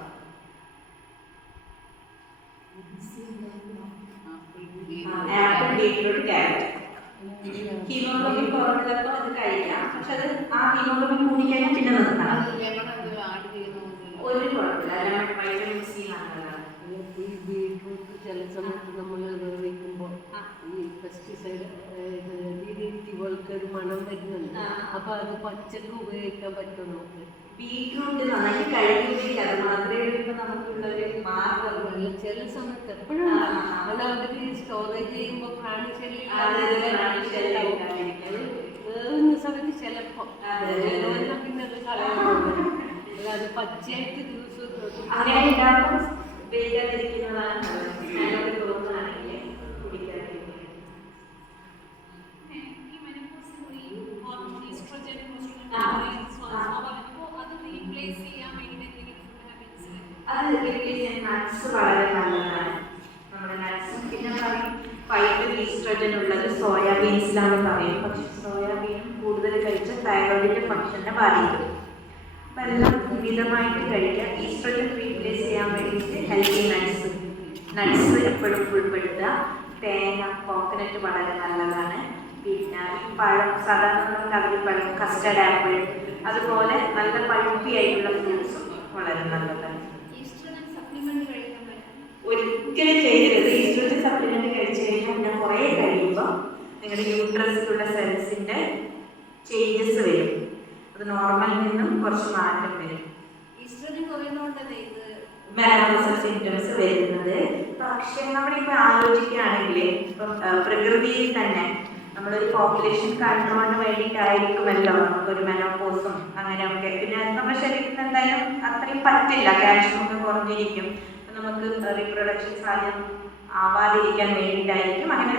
Apple, beetroot, carrot. ഹീമോഗ്ലോബിൻ കുറവുള്ളപ്പോൾ അത് കഴിക്കാം. പക്ഷെ അത് ആ ഹീമോഗ്ലോബിൻ കൂടിക്കഴിഞ്ഞാൽ പിന്നെ നിർത്തണം. ഒരു കുഴപ്പമില്ല. ലെമൺ, വൈറ്റമിൻ സി നല്ലതാണ്. ഈ ബീട്രൂട്ട് ചില സമയത്ത് നമ്മൾ വയ്ക്കുമ്പോൾ ഈ പെസ്റ്റിസൈഡ് DDT പോലത്തെ ഒരു മണം വരുന്നുണ്ട്. അപ്പൊ അത് പച്ചക്ക് ഉപയോഗിക്കാൻ പറ്റും നമുക്ക്. ബീട്രൂട്ട് നന്നായിട്ട് കഴിക്കുന്നില്ല. അത് മാത്രമേ ഇപ്പൊ നമുക്കുള്ള ഒരു മാർഗമുള്ളൂ. ചില സമയത്ത് എപ്പോഴും അല്ല അവര് സ്റ്റോറേജ് ചെയ്യുമ്പോൾ പ്രാണിശല്യം വേറുന്ന സമയത്ത് ചിലപ്പോ പിന്നെ അത് കളയാൻ അല്ലാതെ പച്ചയായിട്ട് ജ്യൂസ് അങ്ങനെ ഉണ്ടാകുമ്പോൾ ഉപയോഗിക്കാതിരിക്കുന്നതാണ് നല്ലത്. തോന്നുകയാണെങ്കിൽ കുടിക്കാതിരിക്കുന്നത്. അത് നട്ട്സ് വളരെ നല്ലതാണ്. നമ്മുടെ നട്ട്സ് പിന്നെ പറയും ഫൈറ്റ് ഈസ്ട്രജൻ ഉള്ളത് സോയാബീൻസിലാണെന്ന് പറയും. പക്ഷെ സോയാബീനും കൂടുതൽ കഴിച്ചാൽ തൈറോയിഡിന്റെ ഫംഗ്ഷനെ ബാധിക്കും. അപ്പം എല്ലാം മിതമായിട്ട് കഴിക്കുക. ഈസ്ട്രജൻ റീപ്ലേസ് ചെയ്യാൻ വേണ്ടിയിട്ട് ഹെൽത്തി നട്ട്സ് എപ്പോഴും ഉൾപ്പെടുത്തുക. തേങ്ങ, കോക്കനട്ട് വളരെ നല്ലതാണ്. പിന്നെ ഈ പഴം, സാധാരണ കദളിപ്പഴം, കസ്റ്റർഡ് ആപ്പിൾ, അതുപോലെ നല്ല പഴുപ്പി ആയിട്ടുള്ള ഫ്രൂട്ട്സും വളരെ നല്ലതാണ്. ഒരിക്കലും ചെയ്യരുത്. ഈസ്ട്രജൻ സപ്ലിമെന്റ് കഴിച്ചു കഴിഞ്ഞാൽ പിന്നെ കുറേ കഴിയുമ്പോൾ നിങ്ങളുടെ യൂട്രസിലുള്ള സെൽസിന്റെ ചേഞ്ചസ് വരും. അത് നോർമലിൽ നിന്നും കുറച്ച് മാറ്റം വരും. മെനോപോസൽ സിംറ്റംസ് വരുന്നത്. പക്ഷെ നമ്മളിപ്പോൾ ആലോചിക്കുകയാണെങ്കിൽ ഇപ്പം പ്രകൃതിയിൽ തന്നെ നമ്മളൊരു പോപ്പുലേഷൻ കൺട്രോളിന് വേണ്ടിയിട്ടായിരിക്കുമല്ലോ നമുക്കൊരു മെനോപോസും അങ്ങനെയൊക്കെ. പിന്നെ നമ്മുടെ ശരീരത്തിന് എന്തായാലും അത്രയും പറ്റില്ല. കാൽഷ്യം ഒക്കെ കുറഞ്ഞിരിക്കും. നമുക്ക് റീപ്രൊഡക്ഷൻ സാധ്യം ആവാതിരിക്കാൻ വേണ്ടിയിട്ടായിരിക്കും അങ്ങനെ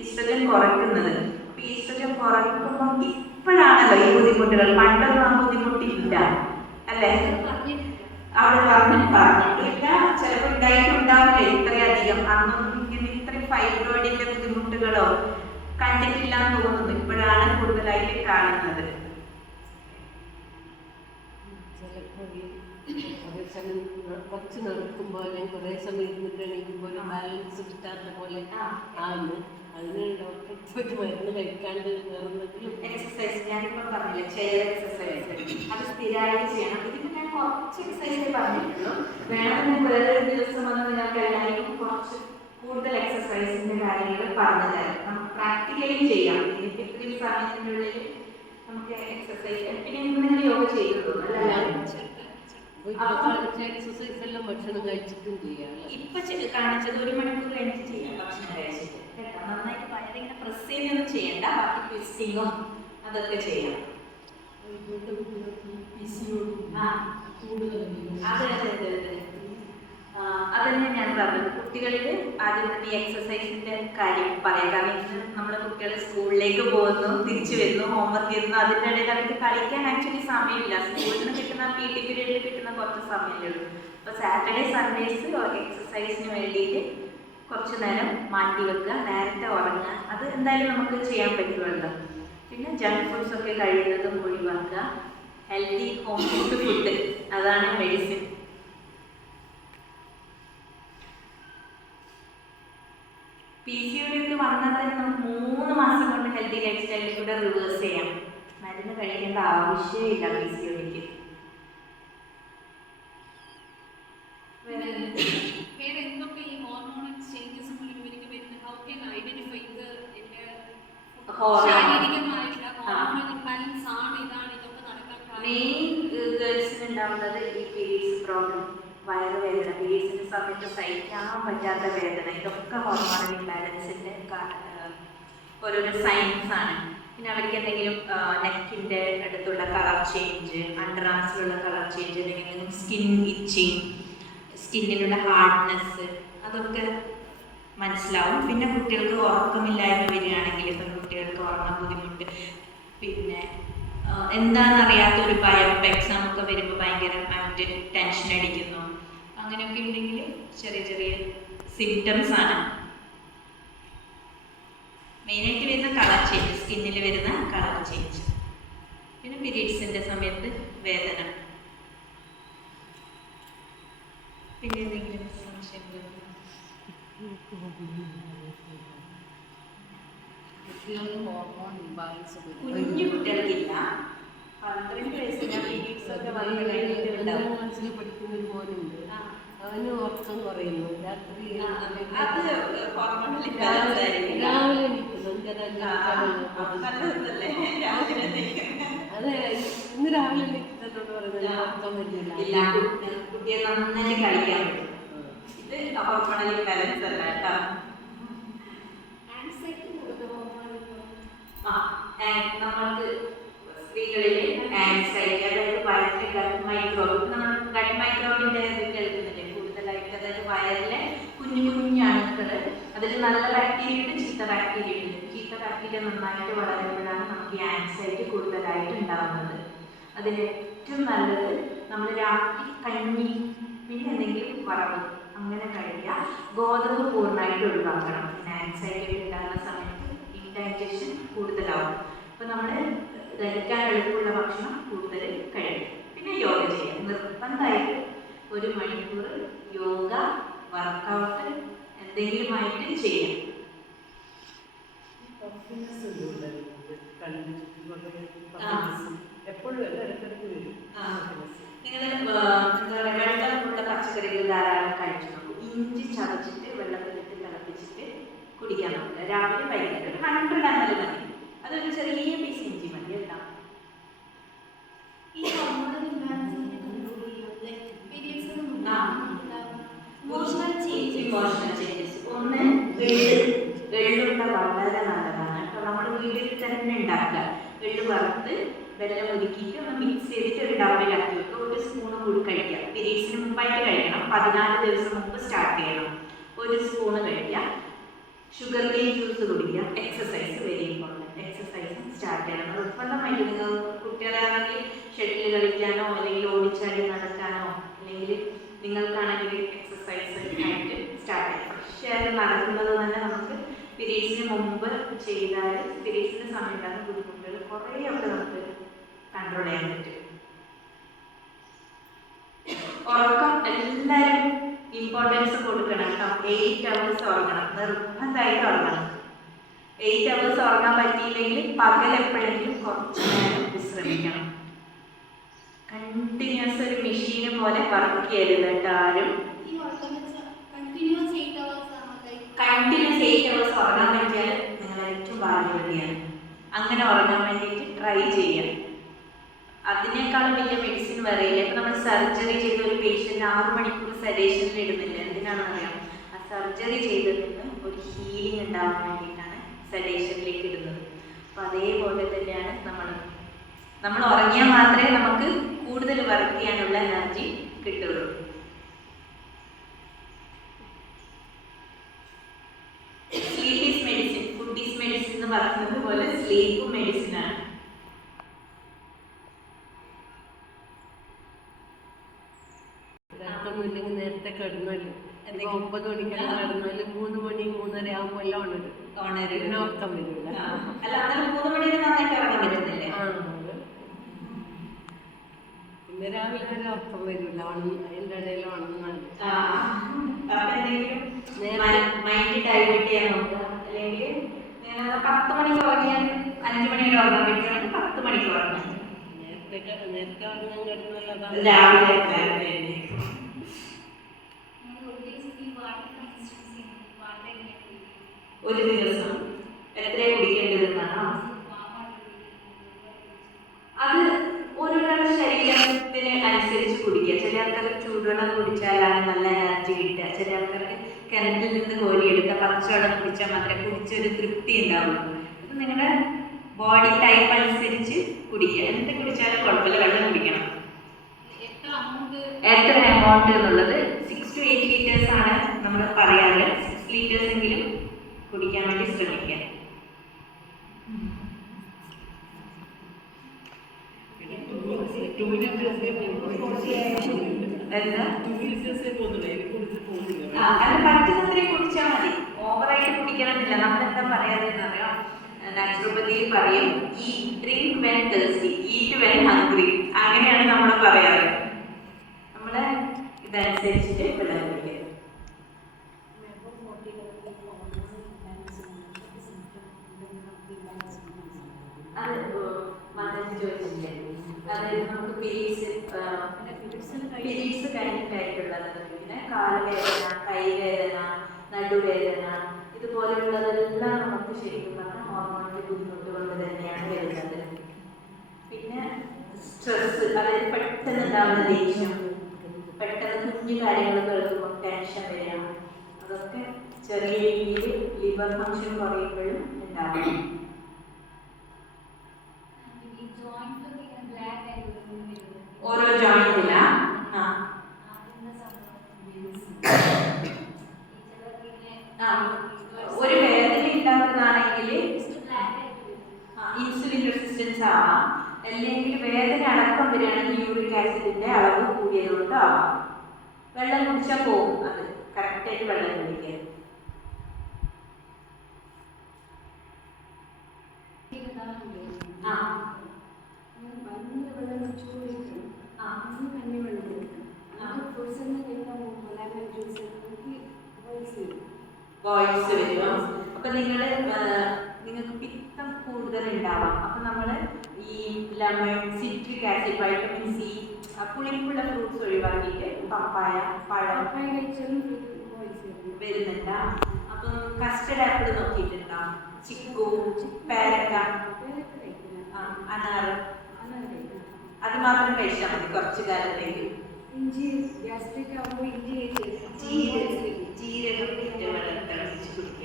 ഈസ്ട്രജൻ കുറയ്ക്കുന്നത്. അപ്പൊ ഈസ്ട്രജൻ കുറയ്ക്കുമ്പോൾ ഇപ്പോഴാണല്ലോ ഈ ബുദ്ധിമുട്ടുകൾ. പണ്ടൊന്നും ആ ബുദ്ധിമുട്ടില്ല അല്ലേ? അവർ പറഞ്ഞിട്ടില്ല. ചിലപ്പോൾ ഉണ്ടായിട്ടുണ്ടാവില്ല ഇത്രയധികം. അന്നൊന്നും ഇങ്ങനെ ഇത്രയും ഫൈബ്രോയിഡിന്റെ ബുദ്ധിമുട്ടുകളോ കണ്ടിട്ടില്ല എന്ന് തോന്നുന്നു. ഇപ്പോഴാണ് കൂടുതലായിട്ട് കാണുന്നത്. കുറച്ച് നടക്കുമ്പോൾ അല്ലെങ്കിൽ കുറേ സമയം ഇരുന്നിട്ട് എണീക്കുമ്പോൾ ഒരു ബാലൻസ് കിട്ടാത്ത പോലെ ആണ്. അതിന് ഡോക്ടർ പോയിട്ട് മരുന്ന് കഴിക്കാണ്ട് വേറെന്തെങ്കിലും എക്സസൈസ് ഞാനിപ്പോൾ പറഞ്ഞില്ല, ചെയർ എക്സസൈസ് അത് സ്ഥിരമായിട്ട് ചെയ്യണം. ഇതിപ്പോൾ ഞാൻ കുറച്ച് എക്സസൈസേ പറഞ്ഞിട്ടുള്ളൂ. വേണമെങ്കിൽ വേറൊരു ദിവസം വന്ന് നിങ്ങൾക്ക് എല്ലാവർക്കും കുറച്ച് കൂടുതൽ എക്സസൈസിന്റെ കാര്യങ്ങൾ പറഞ്ഞു തരാം. പ്രാക്ടിക്കലി ചെയ്യാം. ഇത്രയും സമയത്തിനുള്ളിൽ നമുക്ക് എക്സസൈസ്. പിന്നെ നിങ്ങൾ യോഗ ചെയ്തിട്ടുള്ളൂ അല്ലേ? എക്സസൈസ് എല്ലാം ഭക്ഷണം കഴിച്ചിട്ടും ചെയ്യാം. ഇപ്പൊ കാണിച്ചത് 1 മണിക്കൂർ കഴിഞ്ഞിട്ട് ചെയ്യാം ഭക്ഷണം കഴിച്ചിട്ട് കേട്ടോ. നന്നായിട്ട് ഭയങ്കര പ്രസ് ചെയ്യുന്നൊന്നും ചെയ്യണ്ട, ബാക്കി ട്വിസ്റ്റിങ്ങും അതൊക്കെ ചെയ്യാം. അതെ അതെ അതെ അതെ, അതന്നെ ഞാൻ പറഞ്ഞത്. കുട്ടികളിൽ ആദ്യം തന്നെ ഈ എക്സസൈസിന്റെ കാര്യം പറയാം. കാരണം ഇന്ന് നമ്മുടെ കുട്ടികൾ സ്കൂളിലേക്ക് പോകുന്നു, തിരിച്ചു വരുന്നു, ഹോംവർക്ക് ചെയ്യുന്നു, അതിൻ്റെ ഇടയിൽ അവർക്ക് കളിക്കാൻ ആക്ച്വലി സമയമില്ല. സ്കൂളിൽ നിന്ന് കിട്ടുന്ന PT പീരീഡിൽ കിട്ടുന്ന കുറച്ച് സമയമേ ഉള്ളൂ. അപ്പോൾ സാറ്റർഡേ സൺഡേസ് എക്സസൈസിന് വേണ്ടിയിട്ട് കുറച്ച് നേരം മാറ്റി വെക്കുക, നേരത്തെ ഉറങ്ങുക. അത് എന്തായാലും നമുക്ക് ചെയ്യാൻ പറ്റുമല്ലോ. പിന്നെ ജങ്ക് ഫുഡ്സ് ഒക്കെ കഴിയുന്നതും ഒഴിവാക്കുക. ഹെൽത്തി ഹോം ഫുഡ്, അതാണ് മെഡിസിൻ. PCOD ഒക്കെ വന്നാൽ തന്നെ നമുക്ക് 3 മാസം കൊണ്ട് ഹെൽത്തി ലൈഫ് സ്റ്റൈലിൽ കൂടെ റിവേഴ്സ് ചെയ്യാം. മരുന്ന് കഴിക്കേണ്ട ആവശ്യമില്ല PCODക്ക്. വേറെ എന്തൊക്കെ ഈ ഹോർമോണൽ ചേഞ്ചസ് ഇവർക്ക് വരുന്നത്? ഹൗ ക്യാൻ ഐഡന്റിഫൈ ഇത് ശാരീരികമായിട്ടുള്ള ഹോർമോണൽ ഇംബാലൻസ് ആണ്, ഇതാണ് ഇതൊക്കെ നടക്കാൻ കാരണം? മെയിൻ ഗേൾസിന് ഉണ്ടാവുന്നത് ഈ പീരീഡ്സ് പ്രോബ്ലം, വയറുവേദന, പീരീഡ്സിന്റെ സമയത്ത് സഹിക്കാൻ പറ്റാത്ത വേദന, ഇതൊക്കെ ഹോർമോണൽ ഇംബാലൻസിന്റെ ഓരോരോ സൈൻസ് ആണ്. പിന്നെ അവർക്ക് എന്തെങ്കിലും നെക്കിന്റെ അടുത്തുള്ള കളർ ചേഞ്ച്, അണ്ടർ ആംസിലുള്ള കളർ ചേഞ്ച്, അല്ലെങ്കിൽ സ്കിൻ ഇച്ചിങ്, സ്കിന്നിലുള്ള ഹാർഡ്നെസ്, അതൊക്കെ മനസ്സിലാവും. പിന്നെ കുട്ടികൾക്ക് ഉറക്കമില്ലായ്മ വരികയാണെങ്കിൽ ഇപ്പം കുട്ടികൾക്ക് ഉറങ്ങാൻ ബുദ്ധിമുട്ട്, പിന്നെ എന്താണെന്നറിയാത്ത ഒരു ഭയം, എക്സാം ഒക്കെ വരുമ്പോൾ ഭയങ്കരമായിട്ട് ടെൻഷൻ അടിക്കുന്നു, അങ്ങനെയൊക്കെ ഉണ്ടെങ്കിൽ ചെറിയ ചെറിയ സിംറ്റംസ് ആണ്. മെയിനായിട്ട് വരുന്ന കളർ ചേഞ്ച്, സ്കിന്നിൽ വരുന്ന കളർ ചേഞ്ച്, പിന്നെ പീരീഡ്സിൻ്റെ സമയത്ത് വേദന. പിന്നെ എന്തെങ്കിലും സംശയങ്ങൾ? കുഞ്ഞു കുട്ടികൾക്കില്ല, 12 വയസ്സിന് പീരീഡ്സ് ഒക്കെ വന്നു കഴിഞ്ഞിട്ടുണ്ടാവും. പഠിക്കുന്ന ഒരു മോനുണ്ട്, അവന് ഉറക്കം കുറയുന്നു രാത്രി. അത് ഹോർമോണൽ രാവിലെ എണീക്കുന്നു. അതെ, ഇന്ന് രാവിലെ എണീക്കുന്നതോട് പറയുന്നത് ഉറക്കം വരുന്നില്ല. കുട്ടിയെ നന്നായിട്ട് കളിക്കാൻ പറ്റും. ഇത് ഹോർമോണൽ ഇംബാലൻസ് അല്ല കേട്ടോ. നമ്മൾക്ക് സ്ത്രീകളിൽ ആൻസൈറ്റി, അതായത് വയറിലെ ഗട്ട് മൈക്രോബ്, നമ്മൾ ഗട്ട് മൈക്രോബിന്റെ കേൾക്കുന്നില്ലേ കൂടുതലായിട്ട്, അതായത് വയറിലെ കുഞ്ഞു കുഞ്ഞു അണുക്കൾ, അതിൽ നല്ല ബാക്ടീരിയ ഉണ്ട്, ചീത്ത ബാക്ടീരിയ ഉണ്ട്. ചീത്ത ബാക്ടീരിയ നന്നായിട്ട് വളരുമ്പോഴാണ് നമുക്ക് ഈ ആൻസൈറ്റി കൂടുതലായിട്ട് ഉണ്ടാകുന്നത്. അതിന് ഏറ്റവും നല്ലത് നമ്മൾ രാത്രി കഞ്ഞി, പിന്നെ എന്തെങ്കിലും വറവ് അങ്ങനെ കഴിക്കുക. ഗോതമ്പ് പൂർണ്ണമായിട്ട് ഒഴിവാക്കണം. ആൻസൈറ്റി ഉണ്ടാകുന്ന സമയത്ത് ഇൻഡൈജഷൻ കൂടുതലാവും. അപ്പോൾ നമ്മൾ ദഹിക്കാൻ എളുപ്പമുള്ള ഭക്ഷണം കൂടുതൽ കഴിക്കും. പിന്നെ യോഗ ചെയ്യാം, നിർബന്ധമായിട്ട് 1 മണിക്കൂർ യോഗ വർക്കൗട്ട് എന്തെങ്കിലുമായിട്ട് ചെയ്യാം. എപ്പോഴും ഇടയ്ക്കിടയ്ക്ക് വരും. നിങ്ങൾ വെള്ളമുള്ള പച്ചക്കറികൾ ധാരാളം കഴിച്ചു നോക്കൂ. ഇഞ്ചി ചതച്ചിട്ട് വെള്ളത്തിലിട്ട് തിളപ്പിച്ചിട്ട് കുടിക്കാൻ നോക്കുക. രാവിലെ വൈകുന്നേരം 100 ml മതി. അതൊരു ചെറിയ പീസ് ഇഞ്ചി മതി കേട്ടോ. ഈ ഹോർമോണൽ ഇംബാലൻസിനെ കൺട്രോൾ ചെയ്യാൻ പീരിയഡ്സ് ഇമോഷണൽ ചേഞ്ചസ്. ഒന്ന് എള്ളുണ്ട വളരെ നല്ലതാണ് കേട്ടോ. നമ്മൾ വീട്ടിൽ തന്നെ ഉണ്ടാക്കുക. എള്ള് വറുത്ത് വെള്ളം ഒരുക്കിയിട്ട് ഒന്ന് മിക്സ് ചെയ്തിട്ട് ഒരു ഡബയിലാക്കി വെക്കുക. 1 സ്പൂണ് കൂടി കഴിക്കുക. പീരീഡ്സിന് മുമ്പായിട്ട് കഴിക്കണം. 14 ദിവസം മുമ്പ് സ്റ്റാർട്ട് ചെയ്യണം. 1 സ്പൂണ് കഴിക്കുക. ഷുഗർ കെയിൻ ജ്യൂസ് കുടിക്കുക. Exercise very important. Exercise start ചെയ്യണം. നിർബന്ധമായിട്ട് നിങ്ങൾ കുട്ടികളാണെങ്കിൽ ഷട്ടിൽ കളിക്കാനോ അല്ലെങ്കിൽ ഓടിച്ചാടി നടക്കാനോ, അല്ലെങ്കിൽ നിങ്ങൾക്കാണെങ്കിൽ എക്സസൈസ് ആയിട്ട് സ്റ്റാർട്ട് ചെയ്യണം. പക്ഷേ നടക്കുന്നത് തന്നെ നമുക്ക് പീരീഡ്സിന് മുമ്പ് ചെയ്താൽ പീരീഡ്സിൻ്റെ സമയത്താണ് ബുദ്ധിമുട്ടുകൾ കുറേയൊക്കെ നമുക്ക് കൺട്രോൾ ചെയ്യാൻ പറ്റും. ഉറക്കം എല്ലാവരും ഇമ്പോർട്ടൻസ് കൊടുക്കണം കേട്ടോ. 8 hours ഉറങ്ങണം, നിർബന്ധമായിട്ട് ഉറങ്ങണം. 8 hours ഉറങ്ങാൻ പറ്റിയില്ലെങ്കിൽ പകൽ എപ്പോഴെങ്കിലും കുറച്ച് നേരം വിശ്രമിക്കണം. കണ്ടിന്യൂസ് ഒരു മെഷീന് പോലെ വർക്ക് ചെയ്യരുത് കേട്ടോ ആരും. കണ്ടിന്യൂസ് 8 hours ഉറങ്ങാൻ പറ്റിയാൽ നിങ്ങൾ ഏറ്റവും ഭാഗ്യവതിയാണ്. അങ്ങനെ ഉറങ്ങാൻ വേണ്ടിയിട്ട് ട്രൈ ചെയ്യാം. അതിനേക്കാളും വലിയ മെഡിസിൻ വേറെയില്ല. ഇപ്പം നമ്മൾ സർജറി ചെയ്ത ഒരു പേഷ്യൻ്റ് 6 മണിക്കൂർ സെഡേഷനിൽ ഇടുന്നില്ല. എന്തിനാണെന്ന് അറിയാം? ആ സർജറി ചെയ്തതിൽ നിന്ന് ഒരു ഹീലിംഗ് ഉണ്ടാവാൻ വേണ്ടിയിട്ടാണ് സെഡേഷനിലേക്ക് ഇടുന്നത്. അപ്പം അതേപോലെ തന്നെയാണ് നമ്മൾ ഉറങ്ങിയാൽ മാത്രമേ നമുക്ക് കൂടുതൽ വർക്ക് ചെയ്യാനുള്ള എനർജി കിട്ടുള്ളൂ. Sleep is medicine, food is medicine എന്ന് പറയുന്നത് പോലെ സ്ലീപ്പും മെഡിസിനാണ്. ഇല്ലെങ്കിൽ നേരത്തെ കിടന്നാലും 9 മണിക്കെല്ലാം കിടന്നാലും 3 മണി 3:30 ആകുമ്പോൾ എല്ലാം ഉണരും. പിന്നെ ഉറക്കം വരില്ല. അല്ല, അന്നേരം 3 മണിക്ക് നന്നായിട്ട് ഉറങ്ങാൻ പറ്റുന്നില്ലേ? പിന്നെ രാവിലെ വരെ ഉറക്കം വരില്ല. അതിൻ്റെ ഇടയിൽ ഉണർന്നാൽ മൈൻഡ് ഡൈവേർട്ട് ചെയ്യാൻ നോക്കുക. അല്ലെങ്കിൽ 10 മണിക്ക് ഉറങ്ങിയാൽ 5 മണി വരെ ഉറങ്ങാൻ പറ്റുകയാണെങ്കിൽ 10 മണിക്ക് ഉറങ്ങാം. നേരത്തെ ഉറങ്ങാൻ കിടന്നാൽ രാവിലെ ഒരു ദിവസം എത്ര കുടിക്കേണ്ടതെന്നാണോ? അത് ഓരോരുത്തരുടെ ശരീരത്തിന് അനുസരിച്ച് കുടിക്കുക. ചില ആൾക്കാർക്ക് ചൂടുവെള്ളം കുടിച്ചാലാണ് നല്ല എനർജി കിട്ടുക. ചില ആൾക്കാർക്ക് കിണറ്റിൽ നിന്ന് കോരിയെടുത്ത പച്ചവെള്ളം കുടിച്ചാൽ മാത്രമേ കുടിച്ചൊരു തൃപ്തി ഉണ്ടാവുള്ളൂ. അപ്പം നിങ്ങളുടെ ബോഡി ടൈപ്പ് അനുസരിച്ച് കുടിക്കുക. എന്ത് കുടിച്ചാലും കുഴപ്പമില്ല, വെള്ളം കുടിക്കണം. എത്ര എമൗണ്ട് എന്നുള്ളത് 6 to 8 liters ആണ് നമ്മൾ പറയാറ്. 6 liters എങ്കിലും കുടിക്കാൻ വേണ്ടി ശ്രമിക്കുക. അത് പറ്റുന്നത്രയും കുടിച്ചാൽ മതി. ഓവറായിട്ട് കുടിക്കണമെന്നില്ല. നമ്മളെന്താ പറയാതെന്ന് അറിയാം? നാച്ചുറോപ്പതിയിൽ പറയും drink when thirsty, eat when hungry. അങ്ങനെയാണ് നമ്മൾ പറയാറ്. നമ്മളെ ഇതനുസരിച്ചിട്ട് വെള്ളം കുടിക്കുക. അത് മതത്തിൽ ചോദിച്ചില്ലേ? അതായത് നമുക്ക് പീരീഡ്സ് കഴിഞ്ഞിട്ടായിട്ടുള്ളത്, പിന്നെ കാലുവേദന, കൈവേദന, നടുവേദന, ഇതുപോലെയുള്ളതെല്ലാം നമുക്ക് ശരിക്കും പറഞ്ഞാൽ ഹോർമോണിൻ്റെ ബുദ്ധിമുട്ട് കൊണ്ട് തന്നെയാണ് വരുന്നത്. പിന്നെ സ്ട്രെസ്, അതായത് പെട്ടെന്ന് ഉണ്ടാകുന്ന ദേഷ്യം, പെട്ടെന്ന് കുഞ്ഞു കാര്യങ്ങൾ കേൾക്കുമ്പോൾ ടെൻഷൻ വരിക, അതൊക്കെ ചെറിയ രീതിയിൽ ലിവർ ഫങ്ഷൻ കുറയുമ്പോഴും ഉണ്ടാകും. ഓരോ ജോയിന്റില ഒരു വേദന ഇല്ലാത്തതാണെങ്കിൽ ഇൻസുലിൻ റെസിസ്റ്റൻസ് ആവാം. അല്ലെങ്കിൽ വേദന അടക്കം വരികയാണെങ്കിൽ യൂറിക് ആസിഡിന്റെ അളവ് കൂടിയതുകൊണ്ട് ആവാം. വെള്ളം കുടിച്ചാൽ പോകും. അത് കറക്റ്റായിട്ട് വെള്ളം കുടിക്കുക. വോയിസ് വരും. അപ്പൊ നിങ്ങൾക്ക് പിത്തം കൂടുതൽ ഉണ്ടാവാം. അപ്പൊ നമ്മൾ ഈ lemon, citric acid, vitamin C, പുളിപ്പുള്ള ഫ്രൂട്ട്സ് ഒഴിവാക്കിയിട്ട് പപ്പായ, പഴം വരുന്നുണ്ട്. അപ്പം കസ്റ്റർഡ് ആപ്പിൾ നോക്കിയിട്ടുണ്ടോ? ചിക്കു, പേരക്ക, അനാറ്, അത് മാത്രം കഴിച്ചാൽ മതി കുറച്ചു കാലത്തേക്ക്. ജീരകം വെള്ളം തിളപ്പിച്ച് കുടിക്കുക.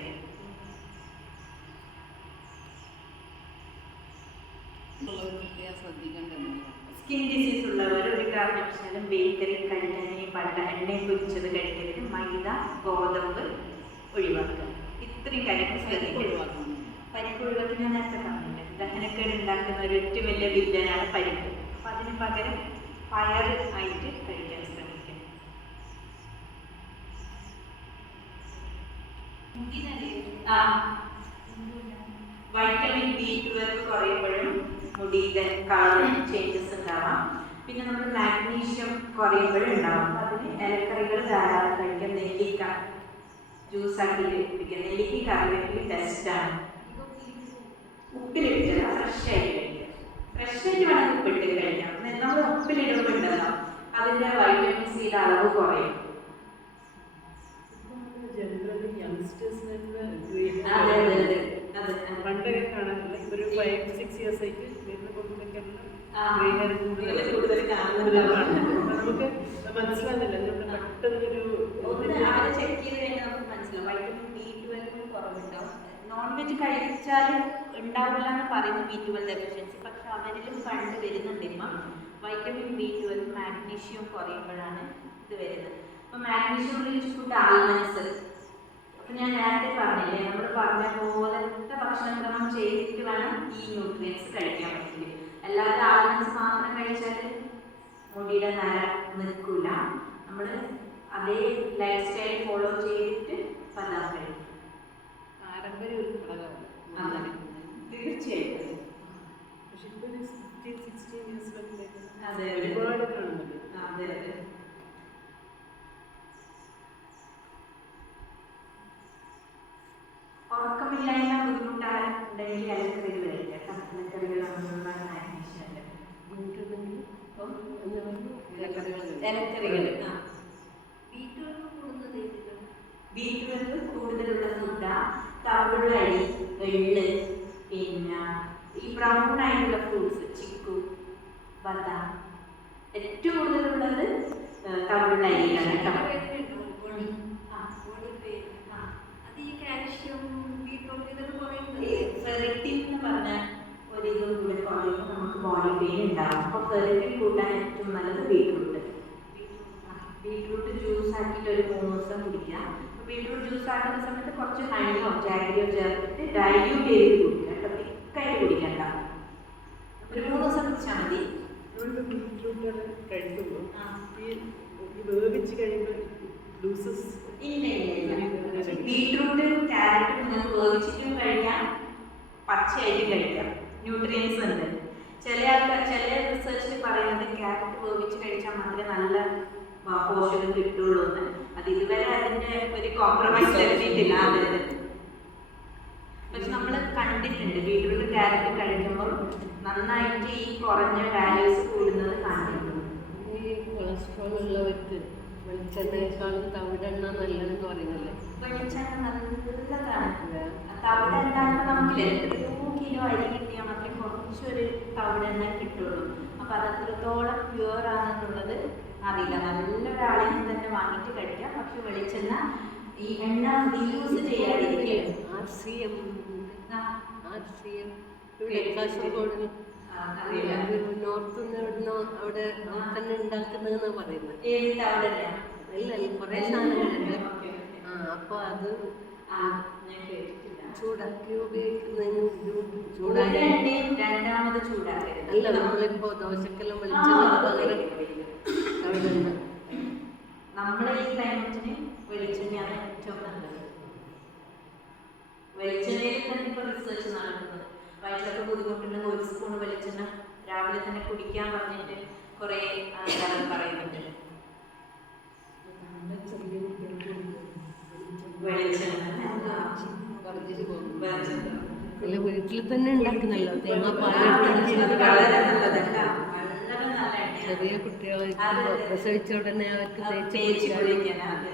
സ്കിൻ ഡിസീസ് ഉള്ളവർ ഒരു കാരണവശാലും ബേക്കറി കഴിക്കാനേ പാടില്ല. എണ്ണയിൽ പൊരിച്ചത് കഴിക്കരുത്. മൈദ, ഗോതമ്പ് ഒഴിവാക്കുക. ഇത്രയും കാര്യങ്ങൾ ശ്രദ്ധിക്കുക. പരിപ്പ് ഒഴിവാക്കി ഞാൻ നേരത്തെ പറഞ്ഞില്ല. ദഹനക്കേട് ഉണ്ടാക്കുന്ന ഒരു ഏറ്റവും വലിയ വില്ലനാണ് പരിപ്പ്. അപ്പം അതിന് പകരം പയർ ആയിട്ട് കഴിക്കാൻ ശ്രമിക്കുക. വൈറ്റമിൻ B12 കുറയുമ്പോഴും മുടിയുടെ കളർ ചേഞ്ചസ് ഉണ്ടാവാം. പിന്നെ നമ്മൾ മാഗ്നീഷ്യം കുറയുമ്പോഴും ഉണ്ടാവും. അപ്പം അതിന് ഇലക്കറികൾ ധാരാളം കഴിക്കാം. നെല്ലിക്ക ജ്യൂസാക്കി കുടിക്കുക. നെല്ലിക്ക കറിവേപ്പില ബെസ്റ്റാണ്. ഉപ്പിലിട്ടില്ല, ഫ്രഷായിട്ട് കഴിക്കുക. ഫ്രഷായിട്ട് വേണമെങ്കിൽ ഉപ്പിട്ട് കഴിക്കാം. നമ്മൾ ഉപ്പിലിടുമ്പോൾ ഉണ്ടല്ലോ അതിൻ്റെ വൈറ്റമിൻ സിയുടെ അളവ് കുറയും. അതെ അതെ അതെ അതെ 5-6 years ആയിട്ട് വരുന്ന കുട്ടികൾക്കെല്ലാം ആ, grey hair ഇതില് കൂടുതൽ കാണുന്നത്. നമുക്ക് മനസ്സിലാകുന്നില്ല നമ്മൾ പെട്ടെന്നൊരു ഒന്ന് അവരെ ചെക്ക് ചെയ്ത് കഴിഞ്ഞാൽ നമുക്ക് മനസ്സിലാവും വൈറ്റമിൻ B12 കുറവുണ്ടാവും. നോൺ വെജ് കഴിച്ചാൽ ഉണ്ടാവില്ല എന്ന് പറയുന്നു B12 ഡെഫിഷ്യൻസി, പക്ഷെ അവരിലും കണ്ടു വരുന്നുണ്ട് ഇപ്പം വൈറ്റമിൻ B12 മാഗ്നീഷ്യം കുറയുമ്പോഴാണ് ഇത് വരുന്നത്. അപ്പം മാഗ്നീഷ്യം റിച്ച് ഫുഡ് ആൽമണ്ട്സ്, അപ്പം ഞാൻ നേരത്തെ പറഞ്ഞില്ലേ നമ്മൾ പറഞ്ഞ പോലത്തെ ഭക്ഷണക്രമം ചെയ്തിട്ട് വേണം ഈ ന്യൂട്രിയൻസ് കഴിക്കാൻ പറ്റില്ല. അല്ലാതെ ആൽമണ്ട്സ് മാത്രം കഴിച്ചാൽ മുടിയുടെ നര നിൽക്കില്ല. നമ്മൾ അതേ ലൈഫ് സ്റ്റൈൽ ഫോളോ ചെയ്തിട്ട് പदार्थ കഴിക്കും. പാരമ്പര്യം ഒരു ഘടകമാണ്. അങ്ങനെ തീർച്ചയായിട്ടും. പക്ഷെ ഇപ്പോൾ ഒരു 15-16 ഇയേഴ്സിലൊക്കെ അതെ, അതെ. ഒരുപാട് കാണുന്നുണ്ട്. അതെ അതെ. ഉറക്കമില്ലായ്മ ബുദ്ധിമുട്ടുണ്ടെങ്കിൽ ഇലക്കറികൾ കഴിക്കാം. ഇലക്കറികളാണെന്നുള്ള മാഗ്നീഷ്യം ഉണ്ട്. ബുദ്ധിമുട്ടുണ്ടെങ്കിൽ എന്ന് പറഞ്ഞു ഇലക്കറികൾ B12 കൂടുന്നത് ഏതിലാണ്? B12 കൂടുതലുള്ള മുട്ട, തവിടുള്ള അരി, എള്ള്, പിന്നെ ഈ ബ്രൗൺ ആയിട്ടുള്ള ഫ്രൂട്ട്സ്, ചിക്കു, ബദാം. ഏറ്റവും കൂടുതലുള്ളത് തവിടുള്ള അരിയിലാണ് കേട്ടോ. അത് ഈ കാൽഷ്യം B12 ഇതൊക്കെ കുറയുന്നത് ഫെറിറ്റിൻ എന്ന് പറഞ്ഞ ഒരു ഇതും കൂടെ കുറയുമ്പോൾ നമുക്ക് ബോഡി പെയിൻ ഉണ്ടാകും. അപ്പോൾ ഫെറിറ്റിൻ കൂട്ടാൻ ഏറ്റവും നല്ലത് ബീട്രൂട്ട്. ബീട്രൂട്ട് ജ്യൂസ് ആക്കിയിട്ട് ഒരു 3 ദിവസം കുടിക്കാം. അപ്പോൾ ബീട്രൂട്ട് ജ്യൂസ് ആക്കുന്ന സമയത്ത് കുറച്ച് ഹണിയോ ജാഗ്രിയോ ചേർത്തിട്ട് ഡൈല്യൂട്ട് ചെയ്ത് കുടിക്കാം കേട്ടോ. തിക്കായിട്ട് കുടിക്കണ്ട, ഒരു 3 ദിവസം കുടിച്ചാൽ മതി. നമ്മളിപ്പോൾ ബീറ്റ്റൂട്ട് കഴിക്കുമ്പോൾ ആ. ഈ വേവിച്ച് കഴിയുമ്പോൾ ലൂസസ് ഇല്ല ഇല്ല ഇല്ല. ബീട്രൂട്ടും ക്യാരറ്റും നിങ്ങൾക്ക് വേവിച്ചിട്ടും കഴിക്കാം, പച്ചയായിട്ടും കഴിക്കാം. ന്യൂട്രിയൻസ് ഉണ്ട്. ചില റിസർച്ചിൽ പറയുന്നത് ക്യാരറ്റ് വേവിച്ച് കഴിച്ചാൽ മാത്രമേ നല്ല പോഷകം കിട്ടുള്ളൂ എന്ന്. അത് ഇതുവരെ അതിന്റെ ഒരു കോംപ്രമൈസ് എത്തിയിട്ടില്ല. അതെ, പക്ഷെ നമ്മൾ കണ്ടിട്ടുണ്ട് ബീട്രൂട്ട് ക്യാരറ്റ് കഴിക്കുമ്പോൾ നന്നായിട്ട് ഈ കുറഞ്ഞ വാല്യൂസ് കൂടുന്നത് കണ്ടിട്ടുണ്ട്. ഈ കൊളസ്ട്രോൾ ഉള്ളവർക്ക് വെളിച്ചെണ്ണയെക്കാളും തവിടെണ്ണ നല്ലതെന്ന് പറയുന്നില്ലേ? വെളിച്ചെണ്ണ നല്ലതാണ്. തവിട് എന്താണെന്ന് നമുക്ക് എത്രയോ കിലോ അരി കിട്ടിയാൽ മാത്രമേ കുറച്ചൊരു തവിടെണ്ണ കിട്ടുള്ളൂ. അപ്പം അത് എത്രത്തോളം പ്യുവർ ആണെന്നുള്ളത് അറിയില്ല. നല്ലൊരാളിൽ നിന്ന് തന്നെ വാങ്ങിയിട്ട് കഴിക്കാം. പക്ഷെ വെളിച്ചെണ്ണ ഈ എണ്ണ റീയൂസ് ചെയ്യാതിരിക്കും. RCM ഇവിടെ കാസർഗോഡ് അറിയില്ല. നോർത്ത് നിന്ന് ഇവിടുന്ന് അവിടെ തന്നെ ഉണ്ടാക്കുന്നതെന്നാണ് പറയുന്നത്. ഏത് തവിടെണ്ണ? ഇല്ല കുറേ സാധനങ്ങളുണ്ട്. അപ്പോൾ അത് ഞാൻ കേട്ടിട്ടില്ല. ചൂടാക്കി ഉപയോഗിക്കുന്നതിന് ചൂടായ ചൂടാക്കി രണ്ടാമത് ചൂടാക്കരുത്. അല്ല നമ്മളിപ്പോൾ ദോശക്കെല്ലാം വെളിച്ചെണ്ണ പകരം തവിടെണ്ണ. നമ്മുടെ ഈ ക്ലൈമറ്റിന് വെളിച്ചെണ്ണയാണ് ഏറ്റവും നല്ലത്. വെളിച്ചെണ്ണയിൽ തന്നെ ഇപ്പോൾ റിസർച്ച് നടക്കുന്നത്. വയറ്റിലൊക്കെ ബുദ്ധിമുട്ടുണ്ടെങ്കിൽ 1 സ്പൂൺ വെളിച്ചെണ്ണ രാവിലെ തന്നെ കുടിക്കാൻ പറഞ്ഞിട്ട് കുറേ ആൾക്കാർ പറയുന്നുണ്ട്. വെളിച്ചെണ്ണ വർദ്ധിച്ചു പോകും. വെളിച്ചെണ്ണ അല്ല വീട്ടിൽ തന്നെ ഉണ്ടാക്കുന്നല്ലോ വളരെ തേങ്ങാപ്പാൽ. നല്ലതല്ല, വളരെ നല്ല എണ്ണയാണ്. ചെറിയ കുട്ടികളെ പ്രസവിച്ച ഉടനെ അവർക്ക് തേച്ച് തേച്ച് കുടിക്കാൻ കുളിക്കാൻ. അതെ.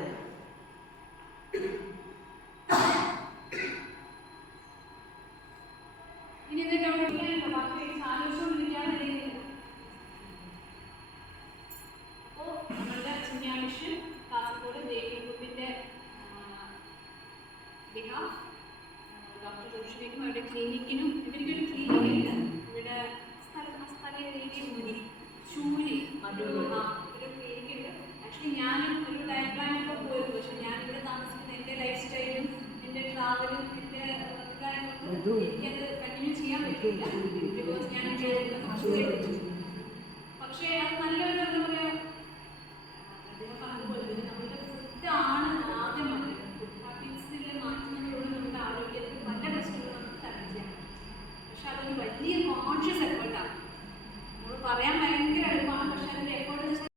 ഇനി എന്തൊക്കെ അവിടെ ഇല്ലായിരുന്നോ? ബാക്കി ആലോചിച്ചുകൊണ്ടിരിക്കുകയാണ് രീതിയിൽ. അപ്പോൾ നമ്മളുടെ ചിന്യാ മിഷൻ കാസർഗോഡ് ദേവി ഗ്രൂപ്പിൻ്റെ ബിഹാഫ് ഡോക്ടർ ഋഷിക്കും അവരുടെ ക്ലിനിക്കിനും ഇവർക്കൊരു ക്ലിനിക്കില്ല ഇവിടെ സ്ഥല ഏരിയയിൽ ശൂലി ഒരു ക്ലിനിക്കുണ്ട്. ആക്ച്വലി ഞാനും ഒരു ലൈഫ് പ്ലാനിലൊക്കെ പോയിരുന്നു. പക്ഷെ ഞാനിവിടെ താമസിക്കുന്ന എൻ്റെ ലൈഫ് സ്റ്റൈലും എൻ്റെ ട്രാവലും എൻ്റെ കാര്യങ്ങളൊക്കെ എനിക്കത് കണ്ടിന്യൂ ചെയ്യാൻ പറ്റില്ല. ബിക്കോസ് ഞാൻ പക്ഷേ അത് നല്ലൊരു എന്താ പറയുക, അദ്ദേഹം പറഞ്ഞതുപോലെ തന്നെ നമ്മുടെ ഫുഡാണ് ആദ്യം വേണ്ടത്. ഫുഡ് ഹാബിറ്റ്സിൽ മാറ്റുന്നതിലൂടെ നമ്മുടെ ആരോഗ്യത്തിൽ പല പ്രശ്നങ്ങളും നമുക്ക് തരണം ചെയ്യാം. പക്ഷെ അതൊരു വലിയ കോൺഷ്യസ് എഫേർട്ടാണ്. നമ്മൾ പറയാൻ ഭയങ്കര എളുപ്പമാണ്, പക്ഷെ അതിൻ്റെ എഫേർട്ട്